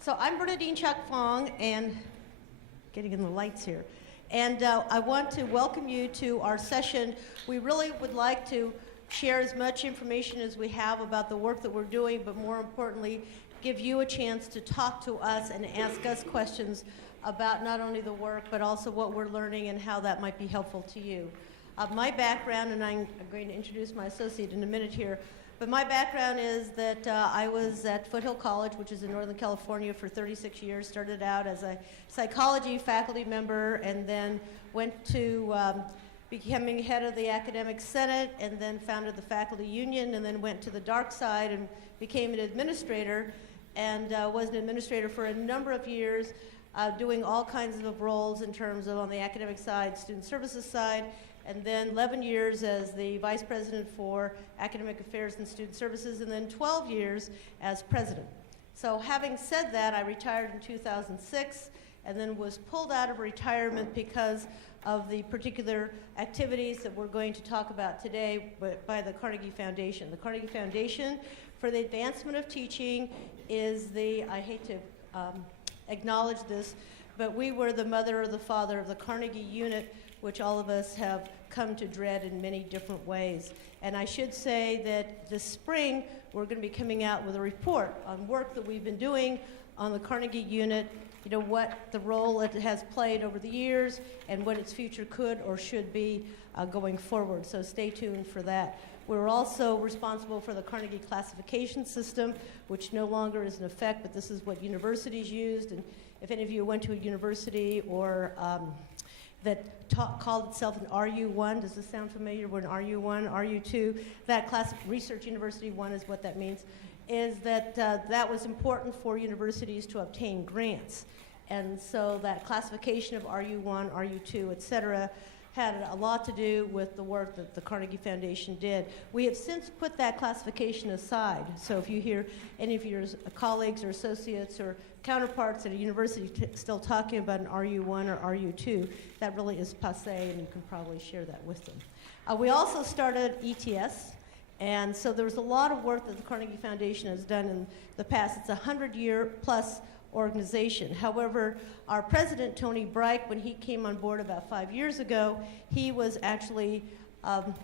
So I'm Bernadine Chuck Fong, and getting in the lights here. And I want to welcome you to our session. We really would like to share as much information as we have about the work that we're doing, but more importantly, give you a chance to talk to us and ask us questions about not only the work, but also what we're learning and how that might be helpful to you. My background, and I'm going to introduce my associate in a minute here, but my background is that I was at Foothill College, which is in Northern California, for 36 years. Started out as a psychology faculty member and then went to becoming head of the academic senate and then founded the faculty union and then went to the dark side and became an administrator and was an administrator for a number of years, doing all kinds of roles in terms of on the academic side, student services side, and then 11 years as the vice president for academic affairs and student services, and then 12 years as president. So having said that, I retired in 2006 and then was pulled out of retirement because of the particular activities that we're going to talk about today by the Carnegie Foundation. The Carnegie Foundation for the Advancement of Teaching is the, I hate to acknowledge this, but we were the mother or the father of the Carnegie Unit, which all of us have come to dread in many different ways. And I should say that this spring, we're going to be coming out with a report on work that we've been doing on the Carnegie Unit, you know, what the role it has played over the years and what its future could or should be going forward. So stay tuned for that. We're also responsible for the Carnegie classification system, which no longer is in effect, but this is what universities used. And if any of you went to a university or that called itself an RU1. Does this sound familiar? We're an RU1, RU2. That classic Research University 1 is what that means, is that that was important for universities to obtain grants. And so that classification of RU1, RU2, et cetera, had a lot to do with the work that the Carnegie Foundation did. We have since put that classification aside. So if you hear any of your colleagues or associates or counterparts at a university still talking about an RU1 or RU2, that really is passé, and you can probably share that with them. We also started ETS, and so there was a lot of work that the Carnegie Foundation has done in the past. It's a 100-year-plus organization. However, our president, Tony Bright, when he came on board about 5 years ago, he was actually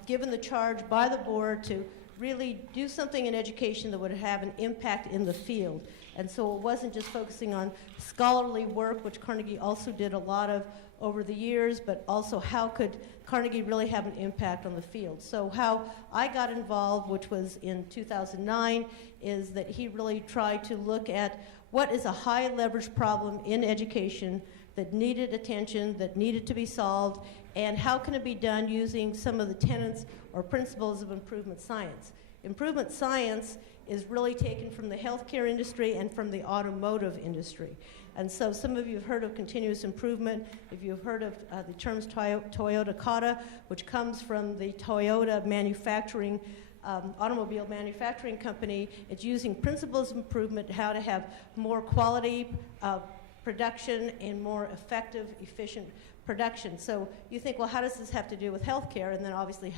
given the charge by the board to really do something in education that would have an impact in the field. And so it wasn't just focusing on scholarly work, which Carnegie also did a lot of over the years, but also how could Carnegie really have an impact on the field. So how I got involved, which was in 2009, is that he really tried to look at what is a high leverage problem in education that needed attention, that needed to be solved, and how can it be done using some of the tenets or principles of improvement science. Improvement science is really taken from the healthcare industry and from the automotive industry. And so some of you have heard of continuous improvement. If you've heard of the terms Toyota Kata, which comes from the Toyota manufacturing automobile manufacturing company, it's using principles of improvement, how to have more quality production and more effective, efficient production. So you think, well, how does this have to do with healthcare? And then obviously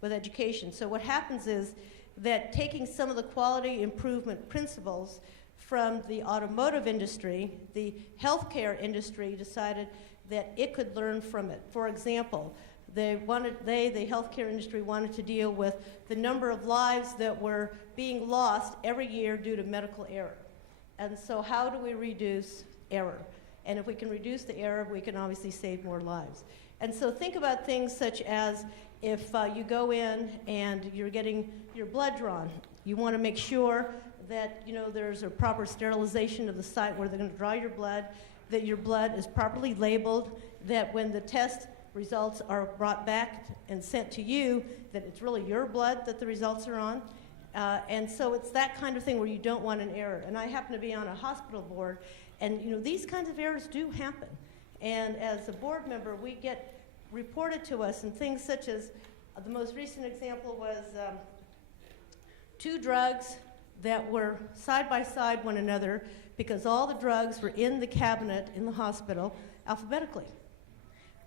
with education. So what happens is that taking some of the quality improvement principles from the automotive industry, the healthcare industry decided that it could learn from it. For example, the healthcare industry wanted to deal with the number of lives that were being lost every year due to medical error. And so how do we reduce error? And if we can reduce the error, we can obviously save more lives. And so think about things such as if you go in and you're getting your blood drawn, you want to make sure that there's a proper sterilization of the site where they're going to draw your blood, that your blood is properly labeled, that when the test results are brought back and sent to you, that it's really your blood that the results are on. And so it's that kind of thing where you don't want an error. And I happen to be on a hospital board, and these kinds of errors do happen. And as a board member, we get reported to us, and things such as the most recent example was 2 drugs that were side by side one another because all the drugs were in the cabinet in the hospital alphabetically.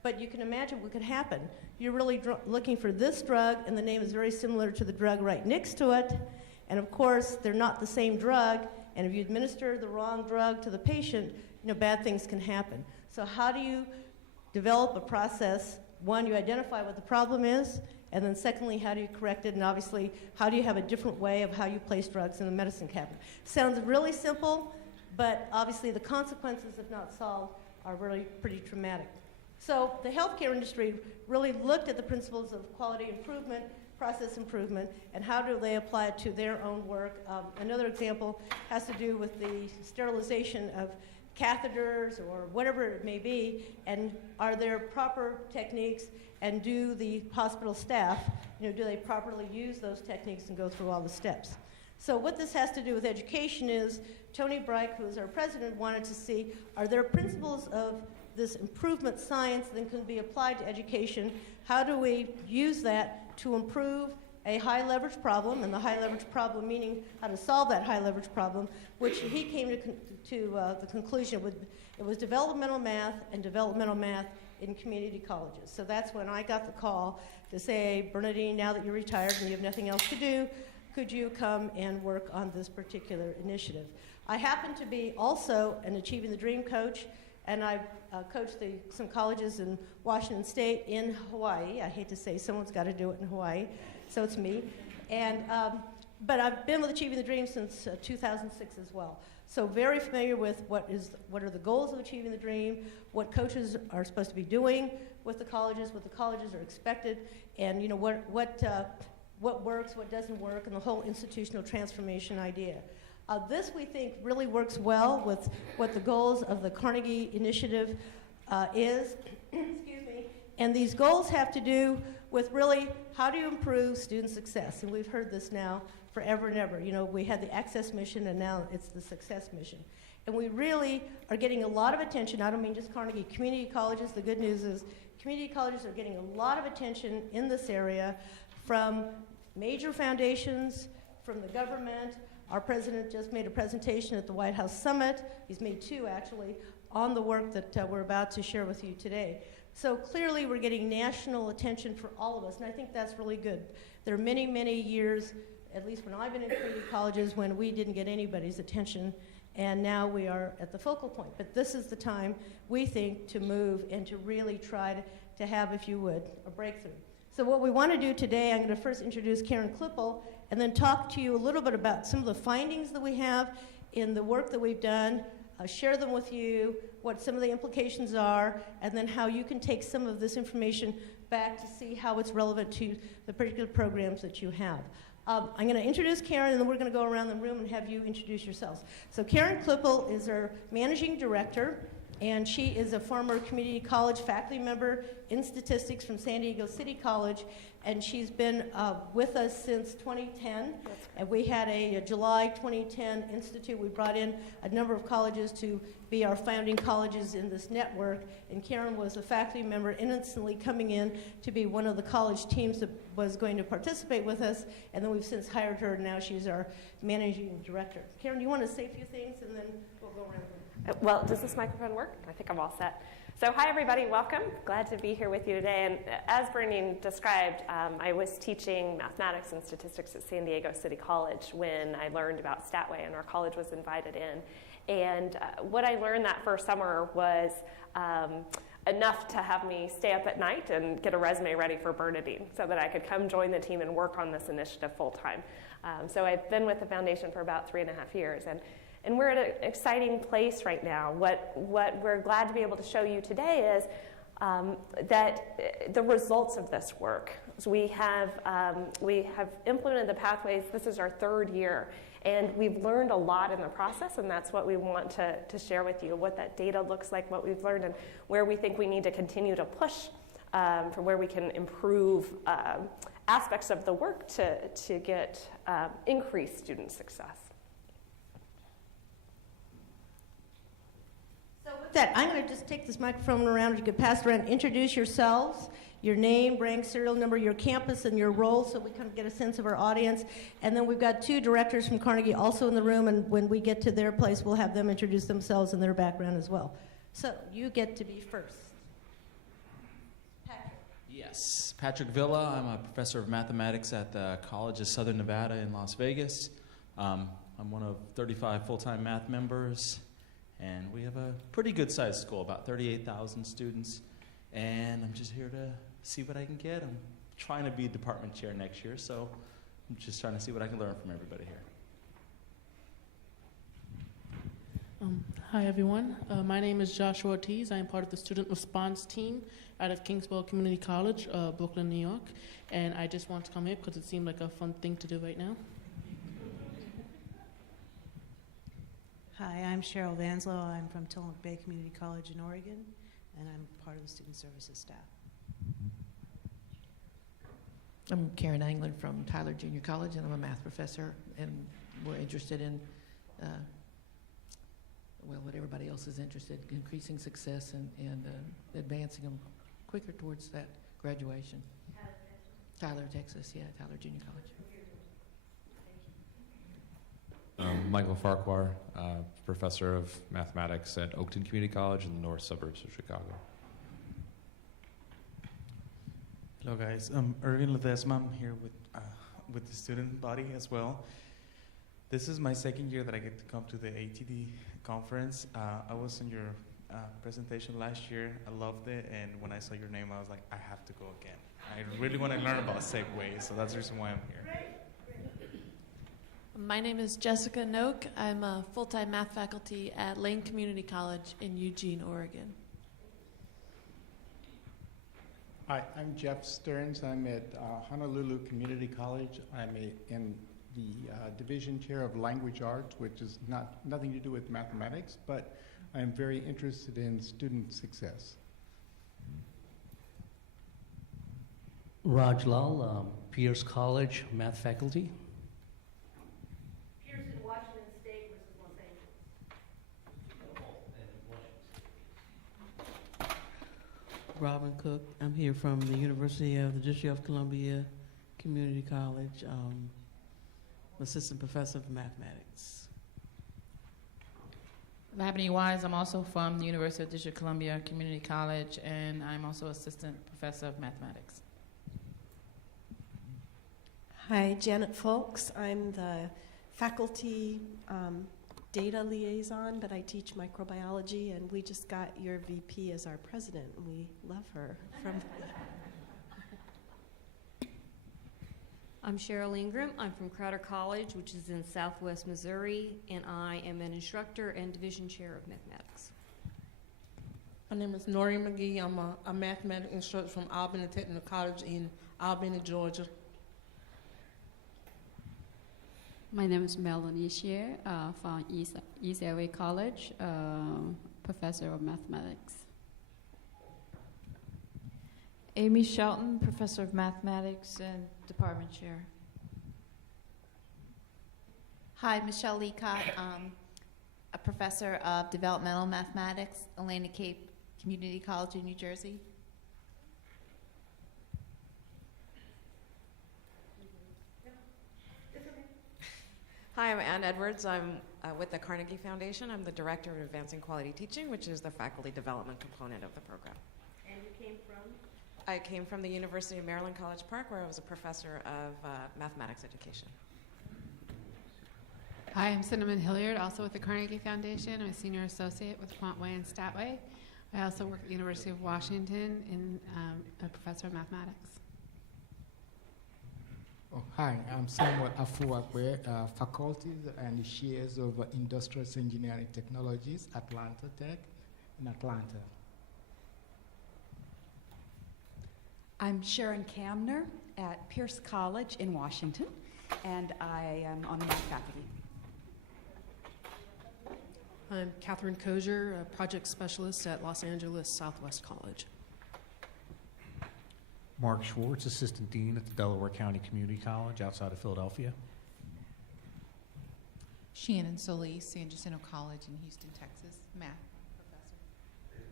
But you can imagine what could happen. You're really looking for this drug, and the name is very similar to the drug right next to it. And of course, they're not the same drug, and if you administer the wrong drug to the patient, bad things can happen. So how do you develop a process? One, you identify what the problem is, and then secondly, how do you correct it? And obviously, how do you have a different way of how you place drugs in the medicine cabinet? Sounds really simple, but obviously the consequences, if not solved, are really pretty traumatic. So the healthcare industry really looked at the principles of quality improvement, process improvement, and how do they apply it to their own work. Another example has to do with the sterilization of catheters or whatever it may be, and are there proper techniques, and do the hospital staff, do they properly use those techniques and go through all the steps? So what this has to do with education is, Tony Breich, who is our president, wanted to see, are there principles of this improvement science that can be applied to education? How do we use that to improve a high leverage problem, and the high leverage problem meaning how to solve that high leverage problem, which he came to the conclusion it was developmental math and developmental math in community colleges. So that's when I got the call to say, Bernadine, now that you're retired and you have nothing else to do, could you come and work on this particular initiative? I happen to be also an Achieving the Dream coach, and I've coached some colleges in Washington State, in Hawaii. I hate to say someone's got to do it in Hawaii, so it's me. And, but I've been with Achieving the Dream since 2006 as well. So very familiar with what are the goals of Achieving the Dream, what coaches are supposed to be doing with the colleges, what the colleges are expected, and what works, what doesn't work, and the whole institutional transformation idea. This, we think, really works well with what the goals of the Carnegie Initiative is. Excuse me. And these goals have to do with really how do you improve student success? And we've heard this now forever and ever. We had the Access mission, and now it's the Success mission. And we really are getting a lot of attention. I don't mean just Carnegie. Community colleges, the good news is community colleges are getting a lot of attention in this area from major foundations, from the government. Our president just made a presentation at the White House Summit. He's made two, actually, on the work that we're about to share with you today. So clearly, we're getting national attention for all of us, and I think that's really good. There are many, many years, at least when I've been in community colleges, when we didn't get anybody's attention, and now we are at the focal point. But this is the time, we think, to move and to really try to have, if you would, a breakthrough. So what we want to do today, I'm going to first introduce Karen Klippel, and then talk to you a little bit about some of the findings that we have in the work that we've done, share them with you, what some of the implications are, and then how you can take some of this information back to see how it's relevant to the particular programs that you have. I'm going to introduce Karen, and then we're going to go around the room and have you introduce yourselves. So Karen Klippel is our managing director, and she is a former community college faculty member in statistics from San Diego City College, and she's been with us since 2010. And we had a July 2010 institute. We brought in a number of colleges to be our founding colleges in this network, and Karen was a faculty member, innocently coming in to be one of the college teams that was going to participate with us, and then we've since hired her, and now she's our managing director. Karen, do you want to say a few things, and then we'll go around? Well, does this microphone work? I think I'm all set. So hi, everybody. Welcome. Glad to be here with you today. And as Bernadine described, I was teaching mathematics and statistics at San Diego City College when I learned about Statway, and our college was invited in. And what I learned that first summer was enough to have me stay up at night and get a resume ready for Bernadine so that I could come join the team and work on this initiative full time. So I've been with the foundation for about 3.5 years. And we're at an exciting place right now. What we're glad to be able to show you today is that the results of this work. So we have implemented the pathways. This is our 3rd year, and we've learned a lot in the process, and that's what we want to share with you, what that data looks like, what we've learned, and where we think we need to continue to push for where we can improve aspects of the work to get increased student success. That I'm going to just take this microphone around. You could pass it around. Introduce yourselves, your name, rank, serial number, your campus, and your role, so we kind of get a sense of our audience. And then we've got 2 directors from Carnegie also in the room, and when we get to their place, we'll have them introduce themselves and their background as well. So you get to be first. Patrick. Yes, Patrick Villa. I'm a professor of mathematics at the College of Southern Nevada in Las Vegas. I'm one of 35 full-time math members, and we have a pretty good-sized school, about 38,000 students, and I'm just here to see what I can get. I'm trying to be department chair next year, so I'm just trying to see what I can learn from everybody here. Hi, everyone. My name is Joshua Ortiz. I am part of the student response team out of Kingswell Community College, Brooklyn, New York. And I just want to come here because it seemed like a fun thing to do right now. Hi, I'm Cheryl Vanslow. I'm from Tillamook Bay Community College in Oregon, and I'm part of the Student Services staff. I'm Karen Anglin from Tyler Junior College, and I'm a math professor, and we're interested in, what everybody else is interested, increasing success and advancing them quicker towards that graduation. Tyler, Texas, yeah, Tyler Junior College. Michael Farquhar, professor of mathematics at Oakton Community College in the north suburbs of Chicago. Hello guys, I'm Erwin Ledesma. I'm here with the student body as well. This is my second year that I get to come to the ATD conference. I was in your presentation last year. I loved it, and when I saw your name, I was like, I have to go again. I really want to learn about Segway, so that's the reason why I'm here. My name is Jessica Noak. I'm a full-time math faculty at Lane Community College in Eugene, Oregon. Hi, I'm Jeff Stearns. I'm at Honolulu Community College. I'm in the division chair of language arts, which is nothing to do with mathematics, but I'm very interested in student success. Raj Lal, Pierce College, math faculty. Pierce in Washington State versus Los Angeles. Robin Cook. I'm here from the University of the District of Columbia Community College, assistant professor of mathematics. Labany Wise. I'm also from the University of District of Columbia Community College, and I'm also assistant professor of mathematics. Hi, Janet Folks. I'm the faculty data liaison, but I teach microbiology, and we just got your VP as our president, and we love her. I'm Cheryl Ingram. I'm from Crowder College, which is in Southwest Missouri, and I am an instructor and division chair of mathematics. My name is Nori McGee. I'm a mathematics instructor from Albany Technical College in Albany, Georgia. My name is Melanie Xie from East LA College, professor of mathematics. Amy Shelton, professor of mathematics and department chair. Hi, Michelle Leacott, a professor of developmental mathematics, Elena Cape Community College in New Jersey. Hi, I'm Ann Edwards. I'm with the Carnegie Foundation. I'm the director of Advancing Quality Teaching, which is the faculty development component of the program. And you came from? I came from the University of Maryland, College Park, where I was a professor of mathematics education. Hi, I'm Cinnamon Hilliard, also with the Carnegie Foundation. I'm a senior associate with Quantway and Statway. I also work at the University of Washington and a professor of mathematics. Oh, hi, I'm Samuel Afuakwe, faculties and shares of Industrial Engineering Technologies, Atlanta Tech in Atlanta. I'm Sharon Kamner at Pierce College in Washington, and I am on the math faculty. I'm Catherine Kozier, a project specialist at Los Angeles Southwest College. Mark Schwartz, Assistant Dean at the Delaware County Community College outside of Philadelphia. Shannon Solis, San Jacinto College in Houston, Texas, math professor.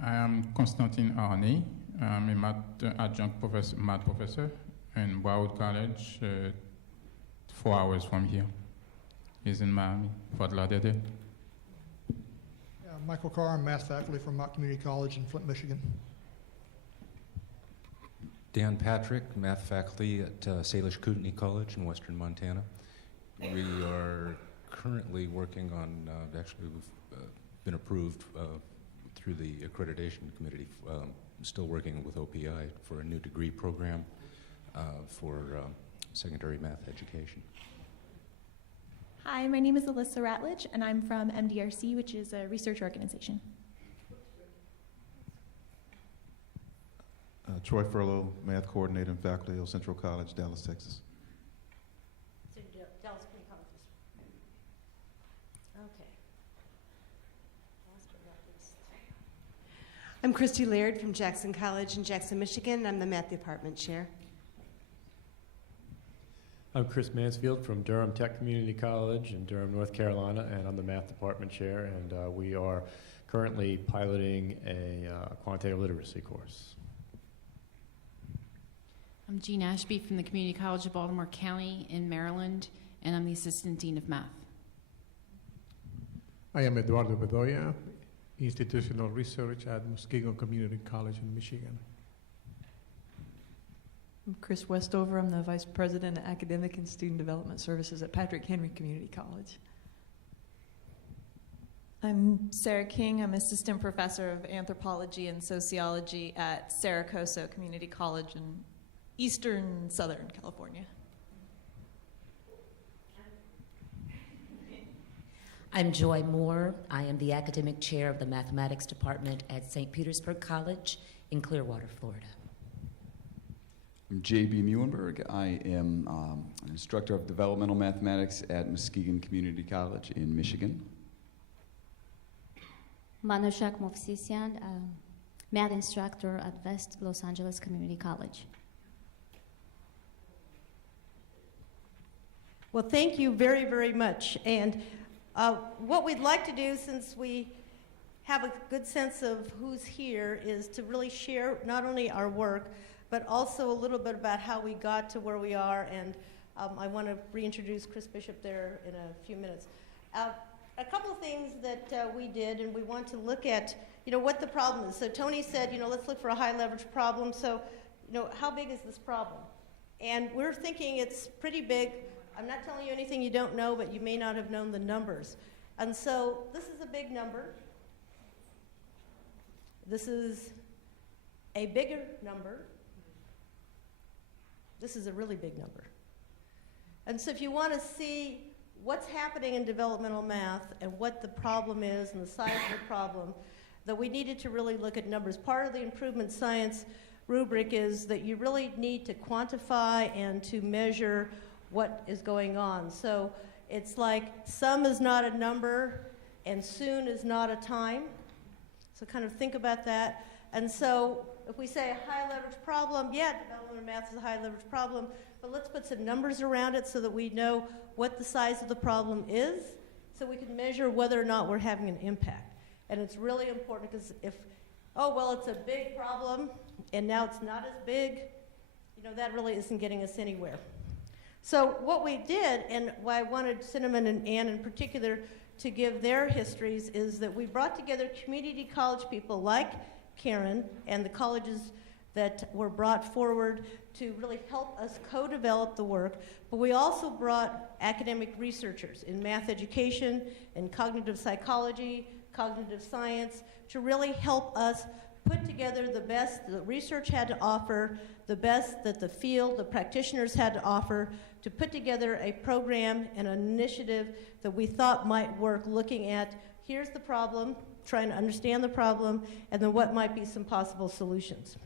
I am Constantine Arnay. I'm a adjunct math professor in Broward College, 4 hours from here. He's in Miami, Fort Lauderdale. Michael Carr, I'm math faculty from Mott Community College in Flint, Michigan. Dan Patrick, math faculty at Salish Kootenai College in western Montana. We are currently working on, actually we've been approved through the accreditation committee, still working with OPI for a new degree program for secondary math education. Hi, my name is Alyssa Ratledge, and I'm from MDRC, which is a research organization. Troy Furlow, Math Coordinator and Faculty at Central College, Dallas, Texas. It's in Dallas Community College. Okay. Last but not least. I'm Christy Laird from Jackson College in Jackson, Michigan. I'm the Math Department Chair. I'm Chris Mansfield from Durham Tech Community College in Durham, North Carolina, and I'm the Math Department Chair, and we are currently piloting a quantitative literacy course. I'm Jean Ashby from the Community College of Baltimore County in Maryland, and I'm the Assistant Dean of Math. I am Eduardo Bedoya, Institutional Research at Muskegon Community College in Michigan. I'm Chris Westover. I'm the Vice President of Academic and Student Development Services at Patrick Henry Community College. I'm Sarah King. I'm Assistant Professor of Anthropology and Sociology at Saracoso Community College in Eastern Southern California. I'm Joy Moore. I am the Academic Chair of the Mathematics Department at St. Petersburg College in Clearwater, Florida. I'm J.B. Muhlenberg. I am an instructor of developmental mathematics at Muskegon Community College in Michigan. Manushak Movsisyan, math instructor at West Los Angeles Community College. Well, thank you very, very much. And what we'd like to do, since we have a good sense of who's here, is to really share not only our work, but also a little bit about how we got to where we are. And I want to reintroduce Chris Bishop there in a few minutes. A couple of things that we did, and we want to look at, what the problem is. So Tony said, let's look for a high leverage problem. So, how big is this problem? And we're thinking it's pretty big. I'm not telling you anything you don't know, but you may not have known the numbers. And so this is a big number. This is a bigger number. This is a really big number. And so if you want to see what's happening in developmental math and what the problem is and the size of the problem, that we needed to really look at numbers. Part of the improvement science rubric is that you really need to quantify and to measure what is going on. So it's like sum is not a number and soon is not a time. So kind of think about that. And so if we say a high leverage problem, yeah, developmental math is a high leverage problem, but let's put some numbers around it so that we know what the size of the problem is, so we can measure whether or not we're having an impact. And it's really important because if, it's a big problem and now it's not as big, that really isn't getting us anywhere. So what we did, and why I wanted Cinnamon and Ann in particular to give their histories, is that we brought together community college people like Karen and the colleges that were brought forward to really help us co-develop the work, but we also brought academic researchers in math education, in cognitive psychology, cognitive science, to really help us put together the best that research had to offer, the best that the field, the practitioners had to offer, to put together a program and an initiative that we thought might work, looking at here's the problem, trying to understand the problem, and then what might be some possible solutions.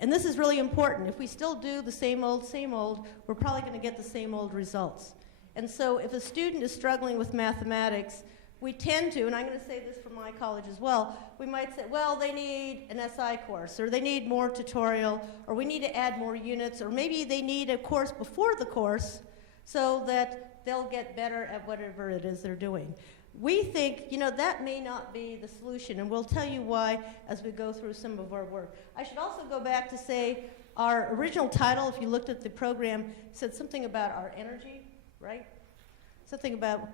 And this is really important. If we still do the same old, we're probably going to get the same old results. And so if a student is struggling with mathematics, we tend to, and I'm going to say this from my college as well, we might say, well, they need an SI course, or they need more tutorial, or we need to add more units, or maybe they need a course before the course so that they'll get better at whatever it is they're doing. We think, that may not be the solution, and we'll tell you why as we go through some of our work. I should also go back to say our original title, if you looked at the program, said something about our energy, right? Something about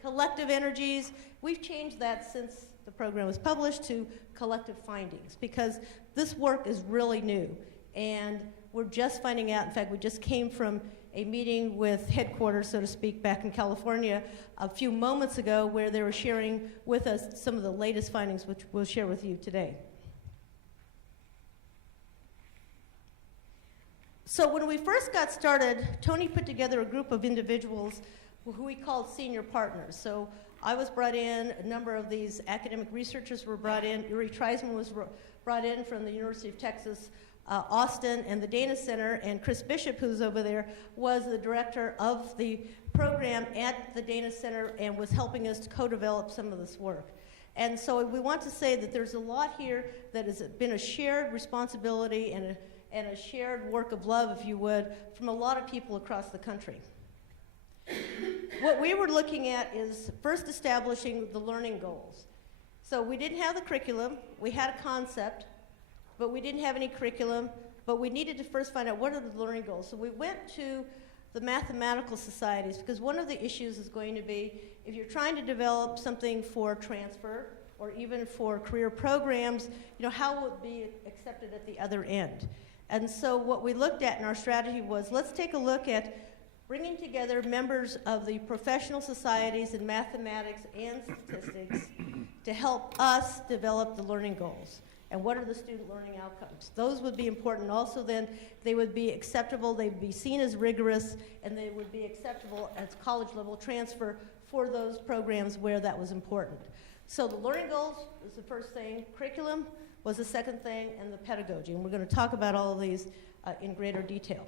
collective energies. We've changed that since the program was published to collective findings, because this work is really new. And we're just finding out. In fact, we just came from a meeting with headquarters, so to speak, back in California a few moments ago, where they were sharing with us some of the latest findings, which we'll share with you today. So when we first got started, Tony put together a group of individuals who we called senior partners. So I was brought in, a number of these academic researchers were brought in, Uri Treisman was brought in from the University of Texas, Austin, and the Dana Center, and Chris Bishop, who's over there, was the director of the program at the Dana Center and was helping us to co-develop some of this work. And so we want to say that there's a lot here that has been a shared responsibility and a shared work of love, if you would, from a lot of people across the country. What we were looking at is first establishing the learning goals. So we didn't have the curriculum, we had a concept, but we didn't have any curriculum, but we needed to first find out what are the learning goals. So we went to the mathematical societies, because one of the issues is going to be, if you're trying to develop something for transfer or even for career programs, how will it be accepted at the other end? And so what we looked at in our strategy was, let's take a look at bringing together members of the professional societies in mathematics and statistics to help us develop the learning goals. And what are the student learning outcomes? Those would be important. Also then, they would be acceptable, they would be seen as rigorous, and they would be acceptable as college level transfer for those programs where that was important. So the learning goals was the first thing, curriculum was the second thing, and the pedagogy. And we're going to talk about all of these in greater detail.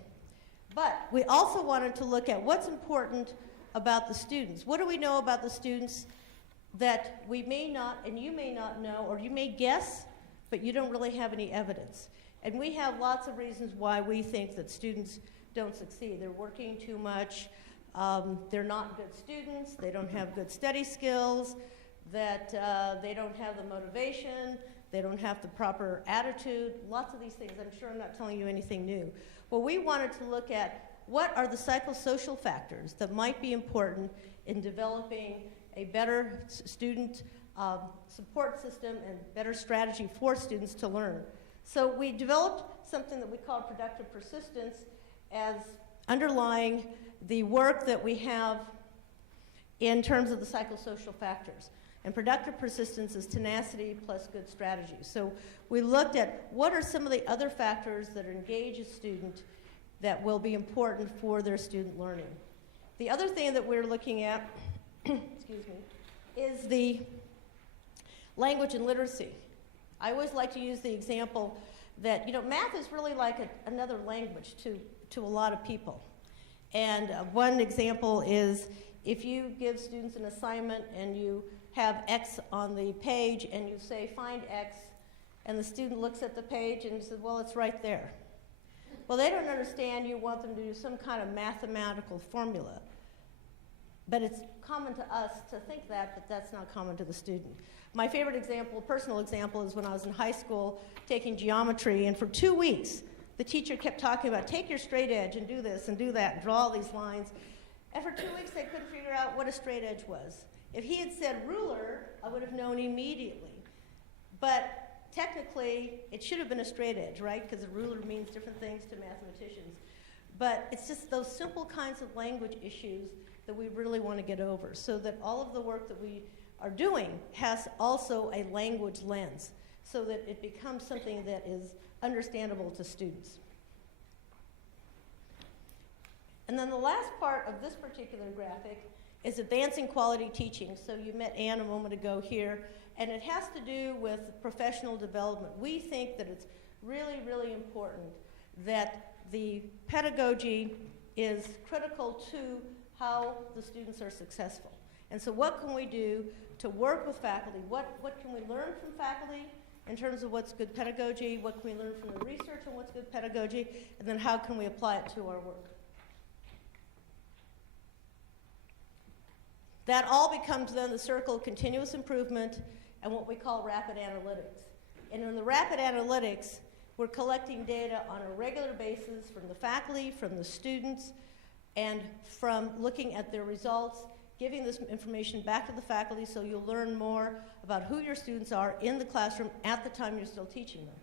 But we also wanted to look at what's important about the students. What do we know about the students that we may not, and you may not know, or you may guess, but you don't really have any evidence? And we have lots of reasons why we think that students don't succeed. They're working too much, they're not good students, they don't have good study skills, that they don't have the motivation, they don't have the proper attitude, lots of these things. I'm sure I'm not telling you anything new. Well, we wanted to look at what are the psychosocial factors that might be important in developing a better student support system and better strategy for students to learn. So we developed something that we call productive persistence as underlying the work that we have in terms of the psychosocial factors. And productive persistence is tenacity plus good strategy. So we looked at what are some of the other factors that engage a student that will be important for their student learning. The other thing that we're looking at, excuse me, is the language and literacy. I always like to use the example that, math is really like another language to a lot of people. And one example is if you give students an assignment and you have X on the page and you say, find X, and the student looks at the page and says, well, it's right there. Well, they don't understand you want them to do some kind of mathematical formula. But it's common to us to think that, but that's not common to the student. My favorite example, personal example, is when I was in high school taking geometry, and for 2 weeks, the teacher kept talking about, take your straight edge and do this and do that, and draw all these lines. And for 2 weeks, they couldn't figure out what a straight edge was. If he had said ruler, I would have known immediately. But technically, it should have been a straight edge, right? Because a ruler means different things to mathematicians. But it's just those simple kinds of language issues that we really want to get over, so that all of the work that we are doing has also a language lens, so that it becomes something that is understandable to students. And then the last part of this particular graphic is advancing quality teaching. So you met Anne a moment ago here, and it has to do with professional development. We think that it's really, really important that the pedagogy is critical to how the students are successful. And so what can we do to work with faculty? What can we learn from faculty in terms of what's good pedagogy? What can we learn from the research on what's good pedagogy? And then how can we apply it to our work? That all becomes then the circle of continuous improvement and what we call rapid analytics. And in the rapid analytics, we're collecting data on a regular basis from the faculty, from the students, and from looking at their results, giving this information back to the faculty so you'll learn more about who your students are in the classroom at the time you're still teaching them.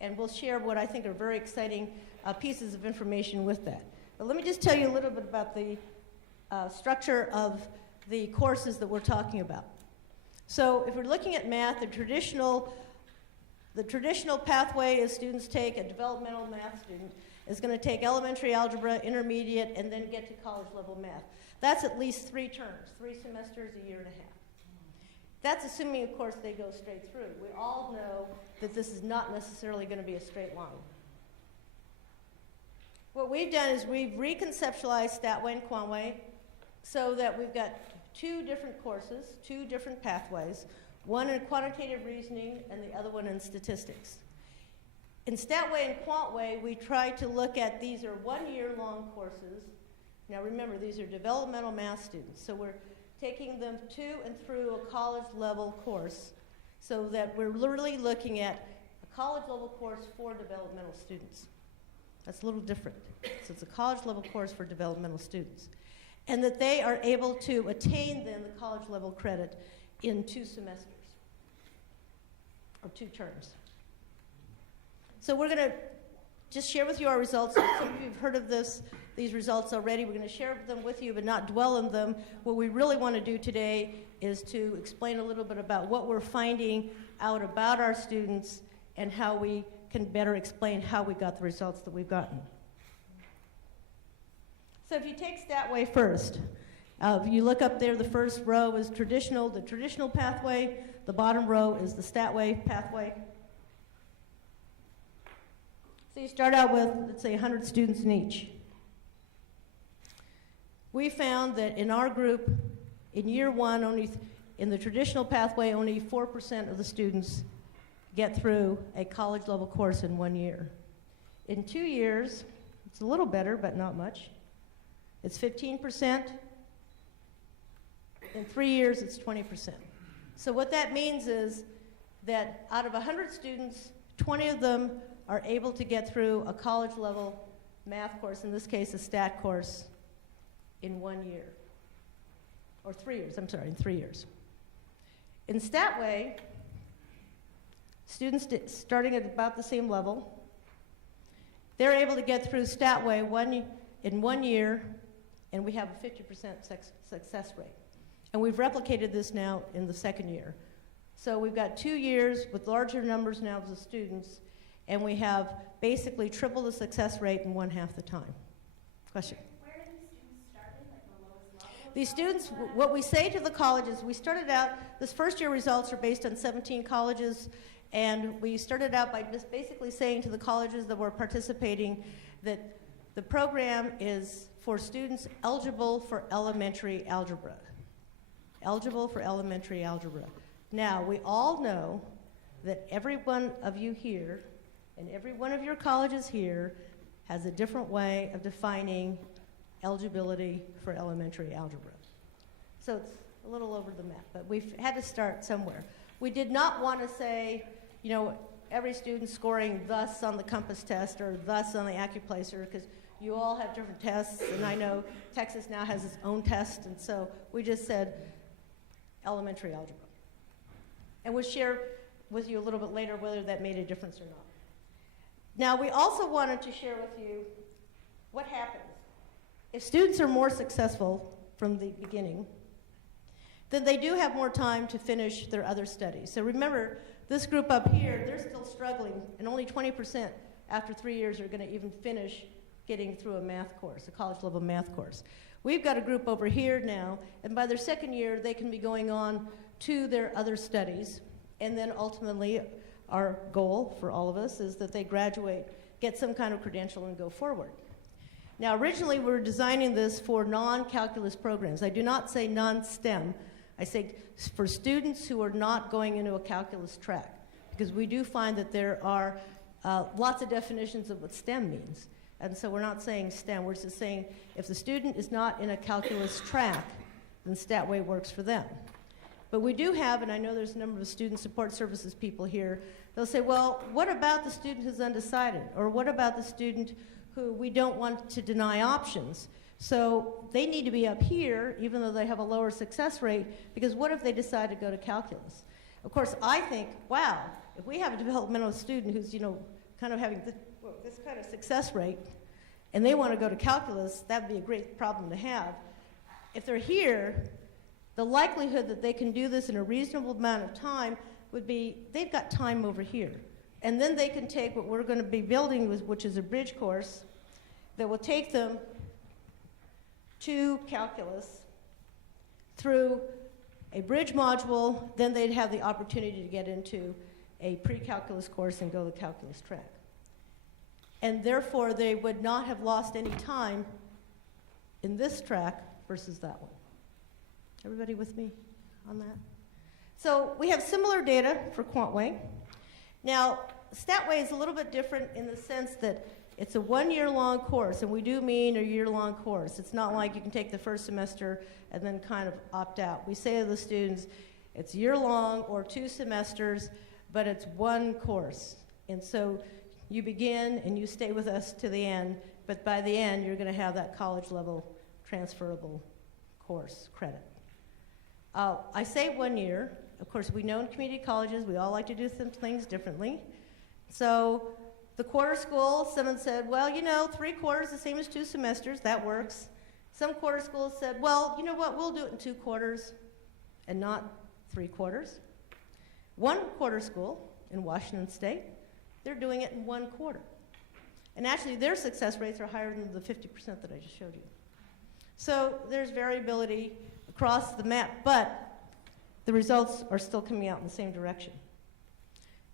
And we'll share what I think are very exciting pieces of information with that. But let me just tell you a little bit about the structure of the courses that we're talking about. So if we're looking at math, the traditional pathway is students take, a developmental math student is going to take elementary algebra, intermediate, and then get to college level math. That's at least 3 terms, 3 semesters, a year and a half. That's assuming, of course, they go straight through. We all know that this is not necessarily going to be a straight line. What we've done is we've reconceptualized Statway and Quantway so that we've got 2 different courses, 2 different pathways, one in quantitative reasoning and the other one in statistics. In Statway and Quantway, we try to look at, these are 1-year-long courses. Now remember, these are developmental math students, so we're taking them to and through a college level course so that we're literally looking at a college level course for developmental students. That's a little different. So it's a college level course for developmental students. And that they are able to attain then the college level credit in 2 semesters, or 2 terms. So we're going to just share with you our results. Some of you have heard of these results already. We're going to share them with you but not dwell on them. What we really want to do today is to explain a little bit about what we're finding out about our students and how we can better explain how we got the results that we've gotten. So if you take Statway first, if you look up there, the first row is the traditional pathway. The bottom row is the Statway pathway. So you start out with, let's say, 100 students in each. We found that in our group, in year 1, in the traditional pathway, only 4% of the students get through a college level course in 1 year. In 2 years, it's a little better, but not much. It's 15%. In 3 years, it's 20%. So what that means is that out of 100 students, 20 of them are able to get through a college level math course, in this case a stat course, in 1 year. Or 3 years, I'm sorry, in 3 years. In Statway, students starting at about the same level, they're able to get through Statway in 1 year, and we have a 50% success rate. And we've replicated this now in the 2nd year. So we've got 2 years with larger numbers now of the students, and we have basically triple the success rate in 1/2 the time. Question? Where are these students starting, like the lowest level? These students, what we say to the colleges, we started out, this first year results are based on 17 colleges, and we started out by just basically saying to the colleges that were participating that the program is for students eligible for elementary algebra. Eligible for elementary algebra. Now, we all know that every one of you here and every one of your colleges here has a different way of defining eligibility for elementary algebra. So it's a little over the map, but we've had to start somewhere. We did not want to say, you know, every student scoring thus on the compass test or thus on the AccuPlacer, because you all have different tests, and I know Texas now has its own test, and so we just said elementary algebra. And we'll share with you a little bit later whether that made a difference or not. Now, we also wanted to share with you what happens if students are more successful from the beginning, then they do have more time to finish their other studies. So remember, this group up here, they're still struggling, and only 20% after 3 years are going to even finish getting through a math course, a college level math course. We've got a group over here now, and by their 2nd year, they can be going on to their other studies, and then ultimately, our goal for all of us is that they graduate, get some kind of credential, and go forward. Now, originally, we were designing this for non-calculus programs. I do not say non-STEM. I say for students who are not going into a calculus track, because we do find that there are lots of definitions of what STEM means. And so we're not saying STEM, we're just saying if the student is not in a calculus track, then Statway works for them. But we do have, and I know there's a number of student support services people here, they'll say, well, what about the student who's undecided? Or what about the student who we don't want to deny options? So they need to be up here, even though they have a lower success rate, because what if they decide to go to calculus? Of course, I think, wow, if we have a developmental student who's, you know, kind of having quote, this kind of success rate, and they want to go to calculus, that would be a great problem to have. If they're here, the likelihood that they can do this in a reasonable amount of time would be they've got time over here. And then they can take what we're going to be building, which is a bridge course, that will take them to calculus through a bridge module. Then they'd have the opportunity to get into a pre-calculus course and go the calculus track. And therefore, they would not have lost any time in this track versus that one. Everybody with me on that? So we have similar data for Quantway. Now, Statway is a little bit different in the sense that it's a 1-year-long course, and we do mean a year-long course. It's not like you can take the first semester and then kind of opt out. We say to the students, it's year-long or 2 semesters, but it's one course. And so you begin and you stay with us to the end, but by the end, you're going to have that college-level transferable course credit. I say 1 year. Of course, we know in community colleges, we all like to do some things differently. So the quarter school, someone said, well, 3 quarters, the same as 2 semesters, that works. Some quarter schools said, well, you know what, we'll do it in 2 quarters and not 3 quarters. One quarter school in Washington State, they're doing it in 1 quarter. And actually, their success rates are higher than the 50% that I just showed you. So there's variability across the map, but the results are still coming out in the same direction.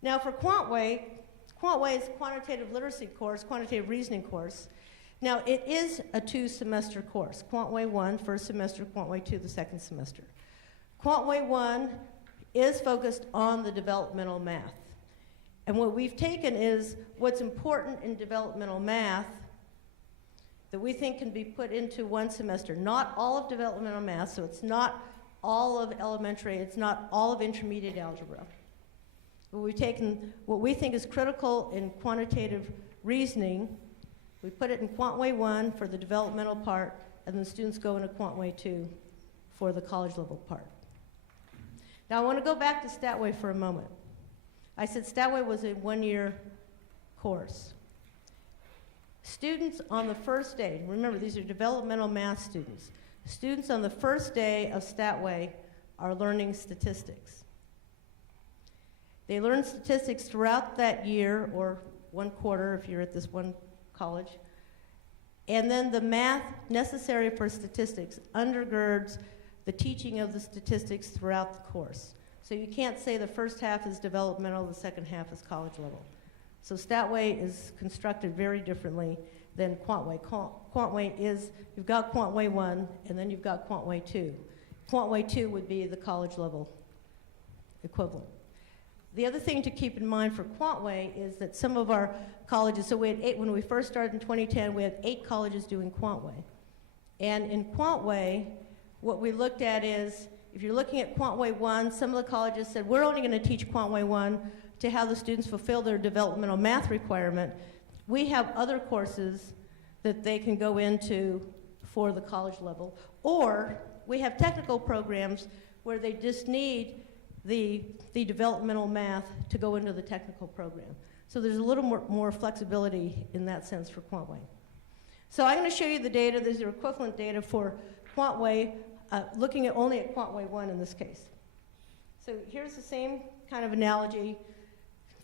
Now for Quantway is a quantitative literacy course, quantitative reasoning course. Now it is a 2-semester course. Quantway 1, first semester, Quantway 2, the second semester. Quantway 1 is focused on the developmental math. And what we've taken is what's important in developmental math that we think can be put into 1 semester. Not all of developmental math, so it's not all of elementary, it's not all of intermediate algebra. But we've taken what we think is critical in quantitative reasoning, we put it in Quantway 1 for the developmental part, and the students go into Quantway 2 for the college level part. Now I want to go back to Statway for a moment. I said Statway was a 1-year course. Students on the first day, remember these are developmental math students, students on the first day of Statway are learning statistics. They learn statistics throughout that year, or 1 quarter if you're at this one college. And then the math necessary for statistics undergirds the teaching of the statistics throughout the course. So you can't say the first half is developmental, the second half is college level. So Statway is constructed very differently than Quantway. Quantway is, you've got Quantway 1, and then you've got Quantway 2. Quantway 2 would be the college level equivalent. The other thing to keep in mind for Quantway is that some of our colleges, so we had 8, when we first started in 2010, we had 8 colleges doing Quantway. And in Quantway, what we looked at is, if you're looking at Quantway 1, some of the colleges said, we're only going to teach Quantway 1 to have the students fulfill their developmental math requirement. We have other courses that they can go into for the college level. Or we have technical programs where they just need the developmental math to go into the technical program. So there's a little more flexibility in that sense for Quantway. So I'm going to show you the data. These are equivalent data for Quantway, looking at only at Quantway 1 in this case. So here's the same kind of analogy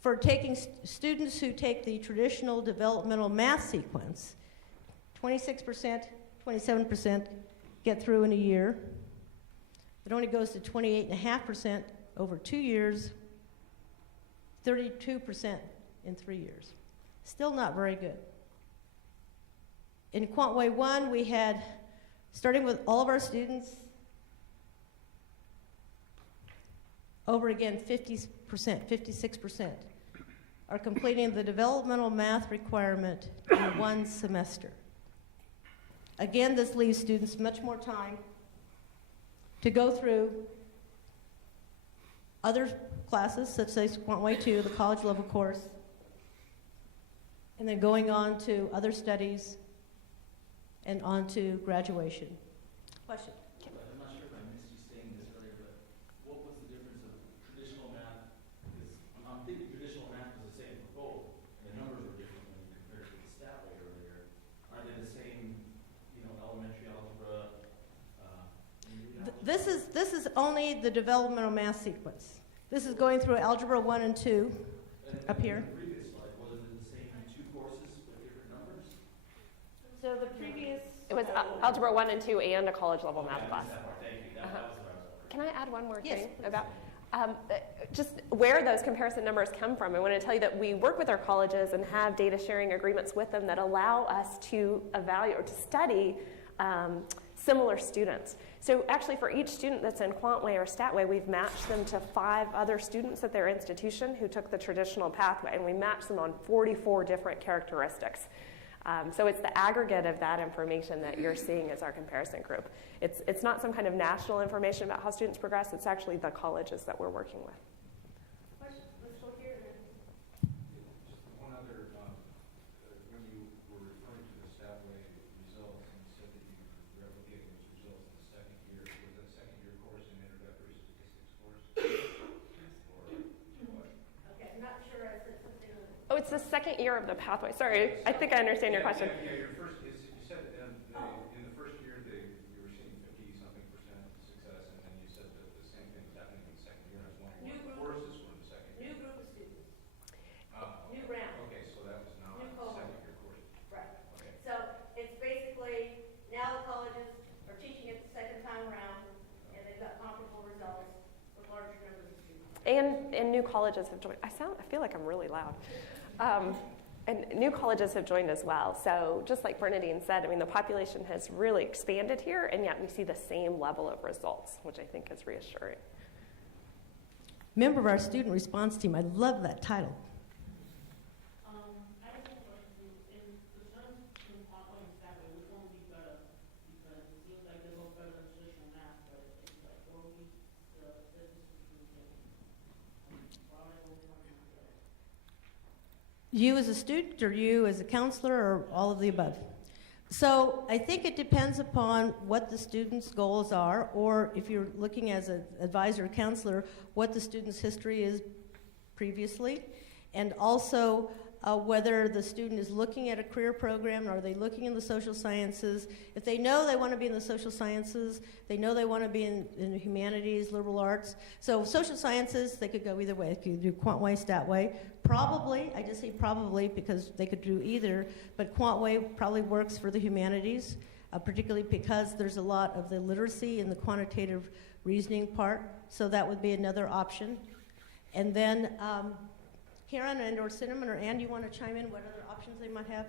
for taking students who take the traditional developmental math sequence. 26%, 27% get through in a year. It only goes to 28.5% over 2 years, 32% in 3 years. Still not very good. In Quantway 1, we had, starting with all of our students, over again 50%, 56% are completing the developmental math requirement in 1 semester. Again, this leaves students much more time to go through other classes, such as Quantway 2, the college level course, and then going on to other studies and on to graduation. Question? I'm not sure if I missed you saying this earlier, but what was the difference of traditional math? Because I'm thinking traditional math was the same for both, and the numbers were different when you This is only the developmental math sequence. This is going through Algebra 1 and 2 up here. The previous slide, wasn't it the same two courses with different numbers? So the previous... It was Algebra 1 and 2 and a college level math class. Thank you. That was what I was wondering. Can I add one more Yes, thing please. about just where those comparison numbers come from? I want to tell you that we work with our colleges and have data sharing agreements with them that allow us to evaluate or to study similar students. So actually for each student that's in Quantway or Statway, we've matched them to 5 other students at their institution who took the traditional pathway, and we matched them on 44 different characteristics. So it's the aggregate of that information that you're seeing as our comparison group. It's not some kind of national information about how students progress. It's actually the colleges that we're working with. Let's go here. Just one other, when you were referring to the Statway results and you said that you were replicating those results in the second year, was that second year course an introductory statistics course? Or what? Okay, I'm not sure I said something. Oh, it's the second year of the pathway. Sorry, I think I understand your question. Yeah, your first, you said in the first year you were seeing 50-something% success, and then you said that the same thing was happening in the second year. I was wondering what courses were in the second year. New group of students. Okay. New round. Okay, so that was not New the cohort. second year course. Right. Okay. So it's basically now the colleges are teaching it the second time around, and they've got comparable results with larger numbers of students. And new colleges have joined. I feel like I'm really loud. And new colleges have joined as well. So just like Bernadine said, I mean, the population has really expanded here, and yet we see the same level of results, which I think is reassuring. Member of our student response team, I love that title. I have a question. In the terms in Quantway and Statway, which one would be better? Because it seems like they're both better than traditional math, but it's like, what would be the difference between them? Why would I go with one and not the other? You as a student, or you as a counselor, or all of the above? So I think it depends upon what the student's goals are, or if you're looking as an advisor or counselor, what the student's history is previously, and also whether the student is looking at a career program, or are they looking in the social sciences. If they know they want to be in the social sciences, they know they want to be in the humanities, liberal arts. So social sciences, they could go either way. They could do Quantway, Statway. Probably, I just say probably because they could do either, but Quantway probably works for the humanities, particularly because there's a lot of the literacy and the quantitative reasoning part. So that would be another option. And then Karen and or Cinnamon or Ann, you want to chime in what other options they might have?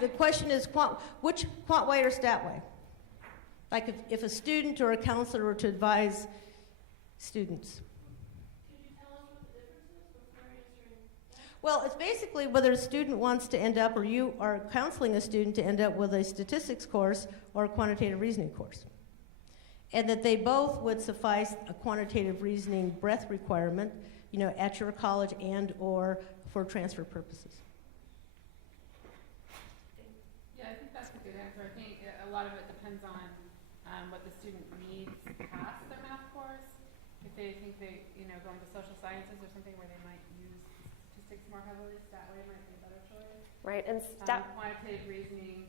The question is, which Quantway or Statway? Like if a student or a counselor were to advise students. Could you tell us what the difference is before answering that? Well, it's basically whether a student wants to end up, or you are counseling a student to end up with a statistics course or a quantitative reasoning course. And that they both would suffice a quantitative reasoning breadth requirement, you know, at your college and or for transfer purposes. Yeah, I think that's a good answer. I think a lot of it depends on what the student needs past their math course. If they think they, go into social sciences or something where they might use statistics more heavily, that way might be a better choice. Right, and quantitative reasoning,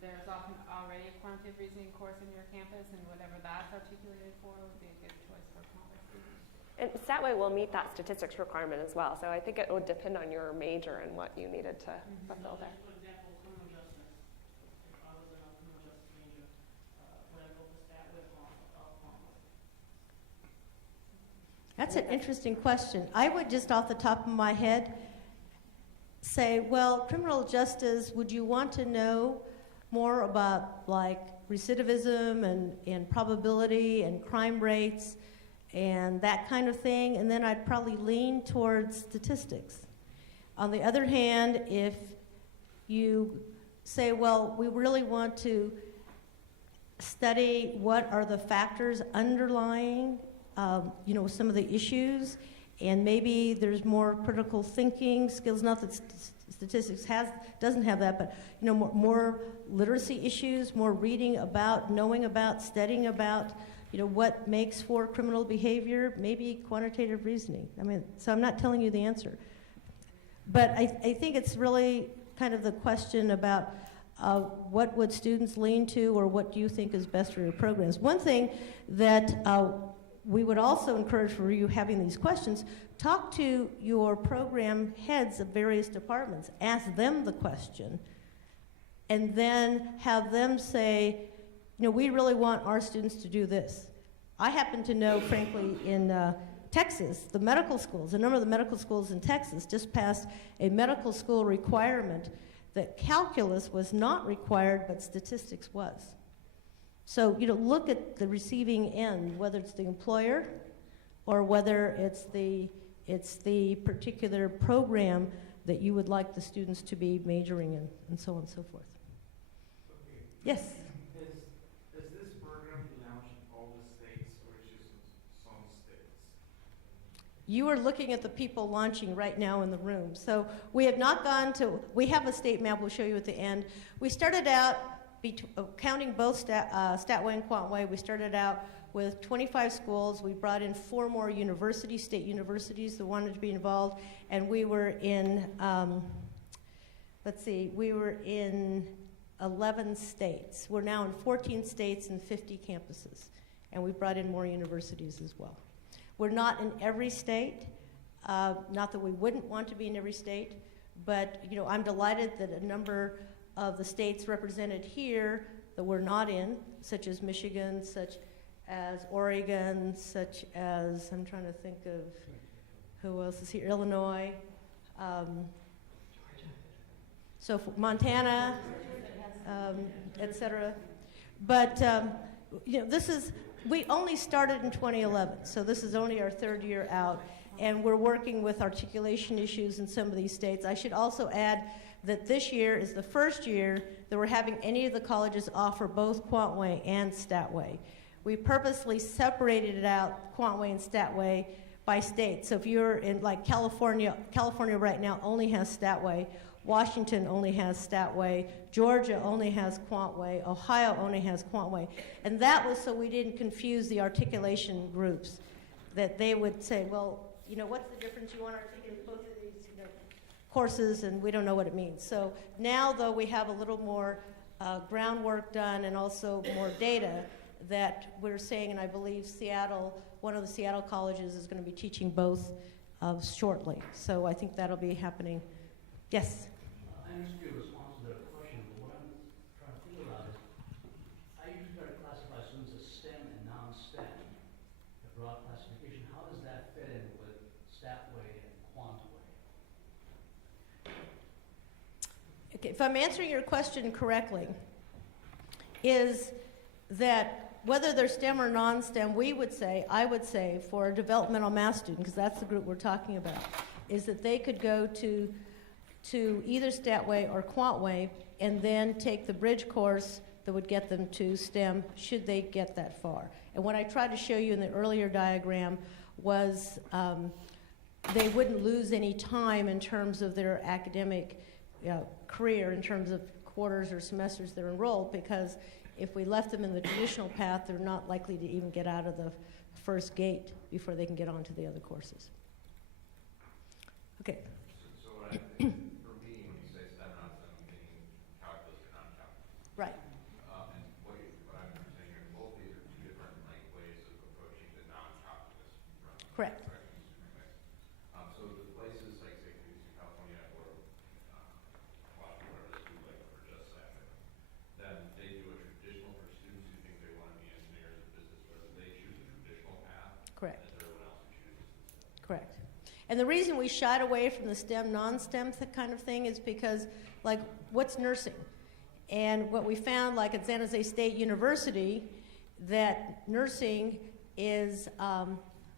there's often already a quantitative reasoning course in your campus, and whatever that's articulated for would be a good choice for Quantway students. And Statway will meet that statistics requirement as well. So I think it would depend on your major and what you needed to fulfill there. For example, criminal justice. If I was in a criminal justice major, would I go for Statway or Quantway? That's an interesting question. I would just off the top of my head say, well, criminal justice, would you want to know more about like recidivism and probability and crime rates and that kind of thing? And then I'd probably lean towards statistics. On the other hand, if you say, well, we really want to study what are the factors underlying some of the issues, and maybe there's more critical thinking skills. Not that statistics doesn't have that, but more literacy issues, more reading about, knowing about, studying about, what makes for criminal behavior. Maybe quantitative reasoning. I mean, so I'm not telling you the answer, but I think it's really kind of the question about what would students lean to, or what do you think is best for your programs? One thing that we would also encourage for you having these questions, talk to your program heads of various departments, ask them the question, and then have them say, you know, we really want our students to do this. I happen to know, frankly, in Texas, the medical schools, a number of the medical schools in Texas just passed a medical school requirement that calculus was not required, but statistics was. So, you know, look at the receiving end, whether it's the employer or whether it's the particular program that you would like the students to be majoring in, and so on and so forth. Okay. Yes? Is this program launched in all the states, or just some states? You are looking at the people launching right now in the room. So we have not gone to, we have a state map we'll show you at the end. We started out, counting both Statway and Quantway, we started out with 25 schools. We brought in 4 more universities, state universities that wanted to be involved, and we were in, we were in 11 states. We're now in 14 states and 50 campuses, and we brought in more universities as well. We're not in every state, not that we wouldn't want to be in every state, but you know, I'm delighted that a number of the states represented here that we're not in, such as Michigan, such as Oregon, such as, I'm trying to think of who else is here, Illinois, so Montana, et cetera. But you know, we only started in 2011, so this is only our 3rd year out, and we're working with articulation issues in some of these states. I should also add that this year is the first year that we're having any of the colleges offer both Quantway and Statway. We purposely separated it out, Quantway and Statway, by state. So if you're in like California right now only has Statway, Washington only has Statway, Georgia only has Quantway, Ohio only has Quantway. And that was so we didn't confuse the articulation groups, that they would say, well, you know, what's the difference? You want to articulate both of these, you know, courses, and we don't know what it means. So now, though, we have a little more groundwork done and also more data that we're saying, and I believe Seattle, one of the Seattle colleges is going to be teaching both shortly. So I think that'll be happening. Yes? I understand your response to that question, but what I'm trying to think about is, I usually try to classify students as STEM and non-STEM, a broad classification. How does that fit in with Statway and Quantway? Okay, if I'm answering your question correctly, is that whether they're STEM or non-STEM, I would say, for a developmental math student, because that's the group we're talking about, is that they could go to either Statway or Quantway and then take the bridge course that would get them to STEM, should they get that far. And what I tried to show you in the earlier diagram was they wouldn't lose any time in terms of their academic career, in terms of quarters or semesters they're enrolled, because if we left them in the traditional path, they're not likely to even get out of the first gate before they can get on to the other courses. Okay. So what I think, for me, when you say STEM, non-STEM, I'm thinking calculus or non-calculus. Right. And what I'm understanding here, both these are 2 different ways of approaching the non-calculus. Correct. So the places like, say, California or Washington, whatever the school like for just STEM, then they do a traditional for students who think they want to be engineers or business, whether they choose a traditional path. Correct. And everyone else chooses the STEM. Correct. And the reason we shied away from the STEM, non-STEM kind of thing is because, like, what's nursing? And what we found, like at San Jose State University, that nursing is,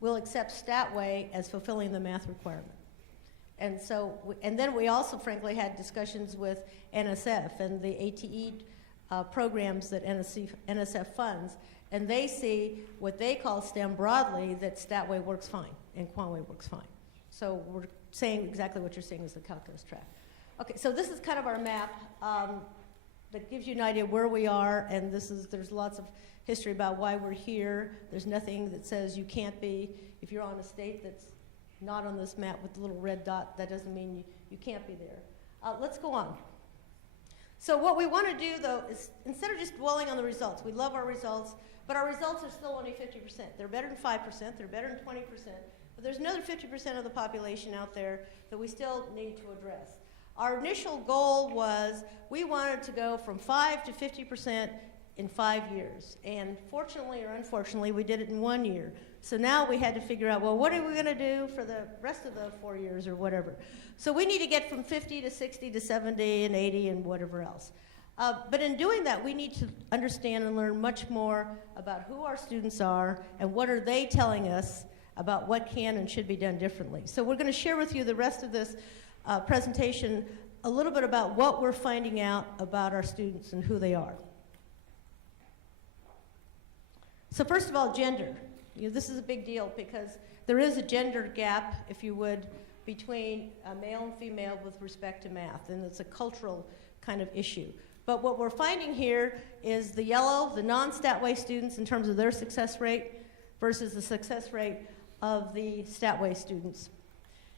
will accept Statway as fulfilling the math requirement. And so, and then we also, frankly, had discussions with NSF and the ATE programs that NSF funds, and they see what they call STEM broadly, that Statway works fine and Quantway works fine. So we're saying exactly what you're saying is the calculus track. Okay, so this is kind of our map that gives you an idea where we are, and there's lots of history about why we're here. There's nothing that says you can't be. If you're on a state that's not on this map with the little red dot, that doesn't mean you can't be there. Let's go on. So what we want to do, though, is instead of just dwelling on the results, we love our results, but our results are still only 50%. They're better than 5%, they're better than 20%, but there's another 50% of the population out there that we still need to address. Our initial goal was we wanted to go from 5 to 50% in 5 years. And fortunately or unfortunately, we did it in 1 year. So now we had to figure out, well, what are we going to do for the rest of the 4 years or whatever? So we need to get from 50 to 60 to 70 and 80 and whatever else. But in doing that, we need to understand and learn much more about who our students are and what are they telling us about what can and should be done differently. So we're going to share with you the rest of this presentation a little bit about what we're finding out about our students and who they are. So first of all, gender. This is a big deal because there is a gender gap, if you would, between male and female with respect to math, and it's a cultural kind of issue. But what we're finding here is the yellow, the non-Statway students in terms of their success rate versus the success rate of the Statway students.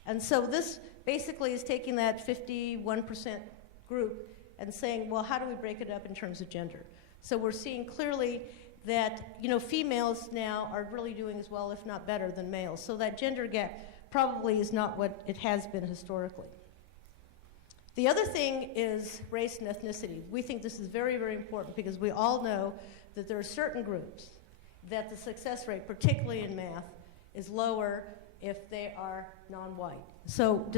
And so this basically is taking that 51% group and saying, well, how do we break it up in terms of gender? So we're seeing clearly that, females now are really doing as well, if not better, than males. So that gender gap probably is not what it has been historically. The other thing is race and ethnicity. We think this is very, very important because we all know that there are certain groups that the success rate, particularly in math, is lower if they are non-white. So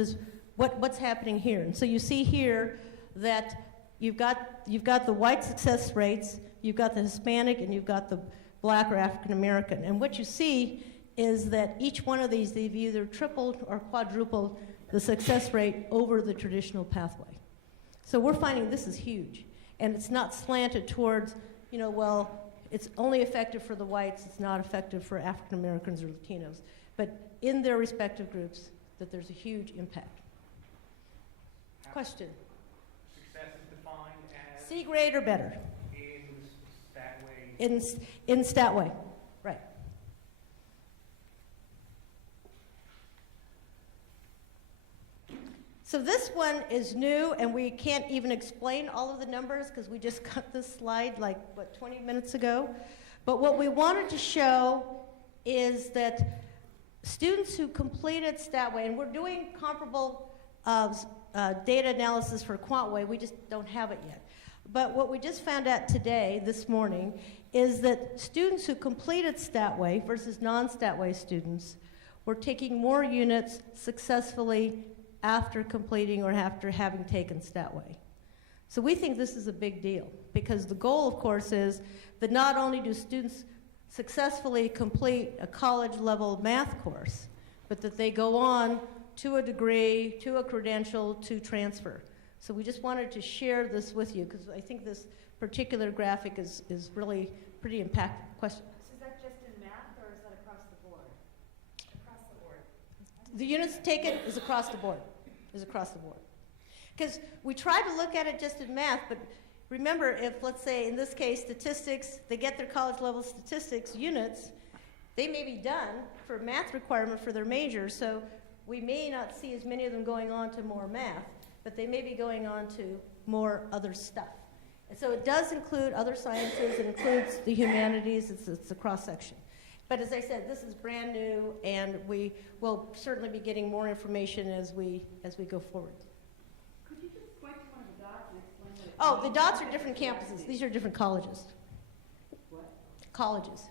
what's happening here? And so you see here that you've got the white success rates, you've got the Hispanic, and you've got the Black or African American. And what you see is that each one of these, they've either tripled or quadrupled the success rate over the traditional pathway. So we're finding this is huge. And it's not slanted towards, well, it's only effective for the whites, it's not effective for African Americans or Latinos. But in their respective groups, that there's a huge impact. Question? Success is defined as C grade or better. in Statway. In Statway, right. So this one is new, and we can't even explain all of the numbers because we just got this slide 20 minutes ago. But what we wanted to show is that students who completed Statway, and we're doing comparable data analysis for Quantway, we just don't have it yet. But what we just found out today, this morning, is that students who completed Statway versus non-Statway students were taking more units successfully after completing or after having taken Statway. So we think this is a big deal because the goal, of course, is that not only do students successfully complete a college-level math course, but that they go on to a degree, to a credential, to transfer. So we just wanted to share this with you because I think this particular graphic is really pretty impactful. Question? So is that just in math or is that across the board? Across the board. The units taken is across the board, Because we try to look at it just in math, but remember if, let's say, in this case, statistics, they get their college level statistics units, they may be done for math requirement for their major, so we may not see as many of them going on to more math, but they may be going on to more other stuff. And so it does include other sciences, it includes the humanities, it's a cross-section. But as I said, this is brand new, and we will certainly be getting more information as we go forward. Could you just point to one of the dots and explain Oh, what the dots are different campuses. These are different colleges. What? Colleges.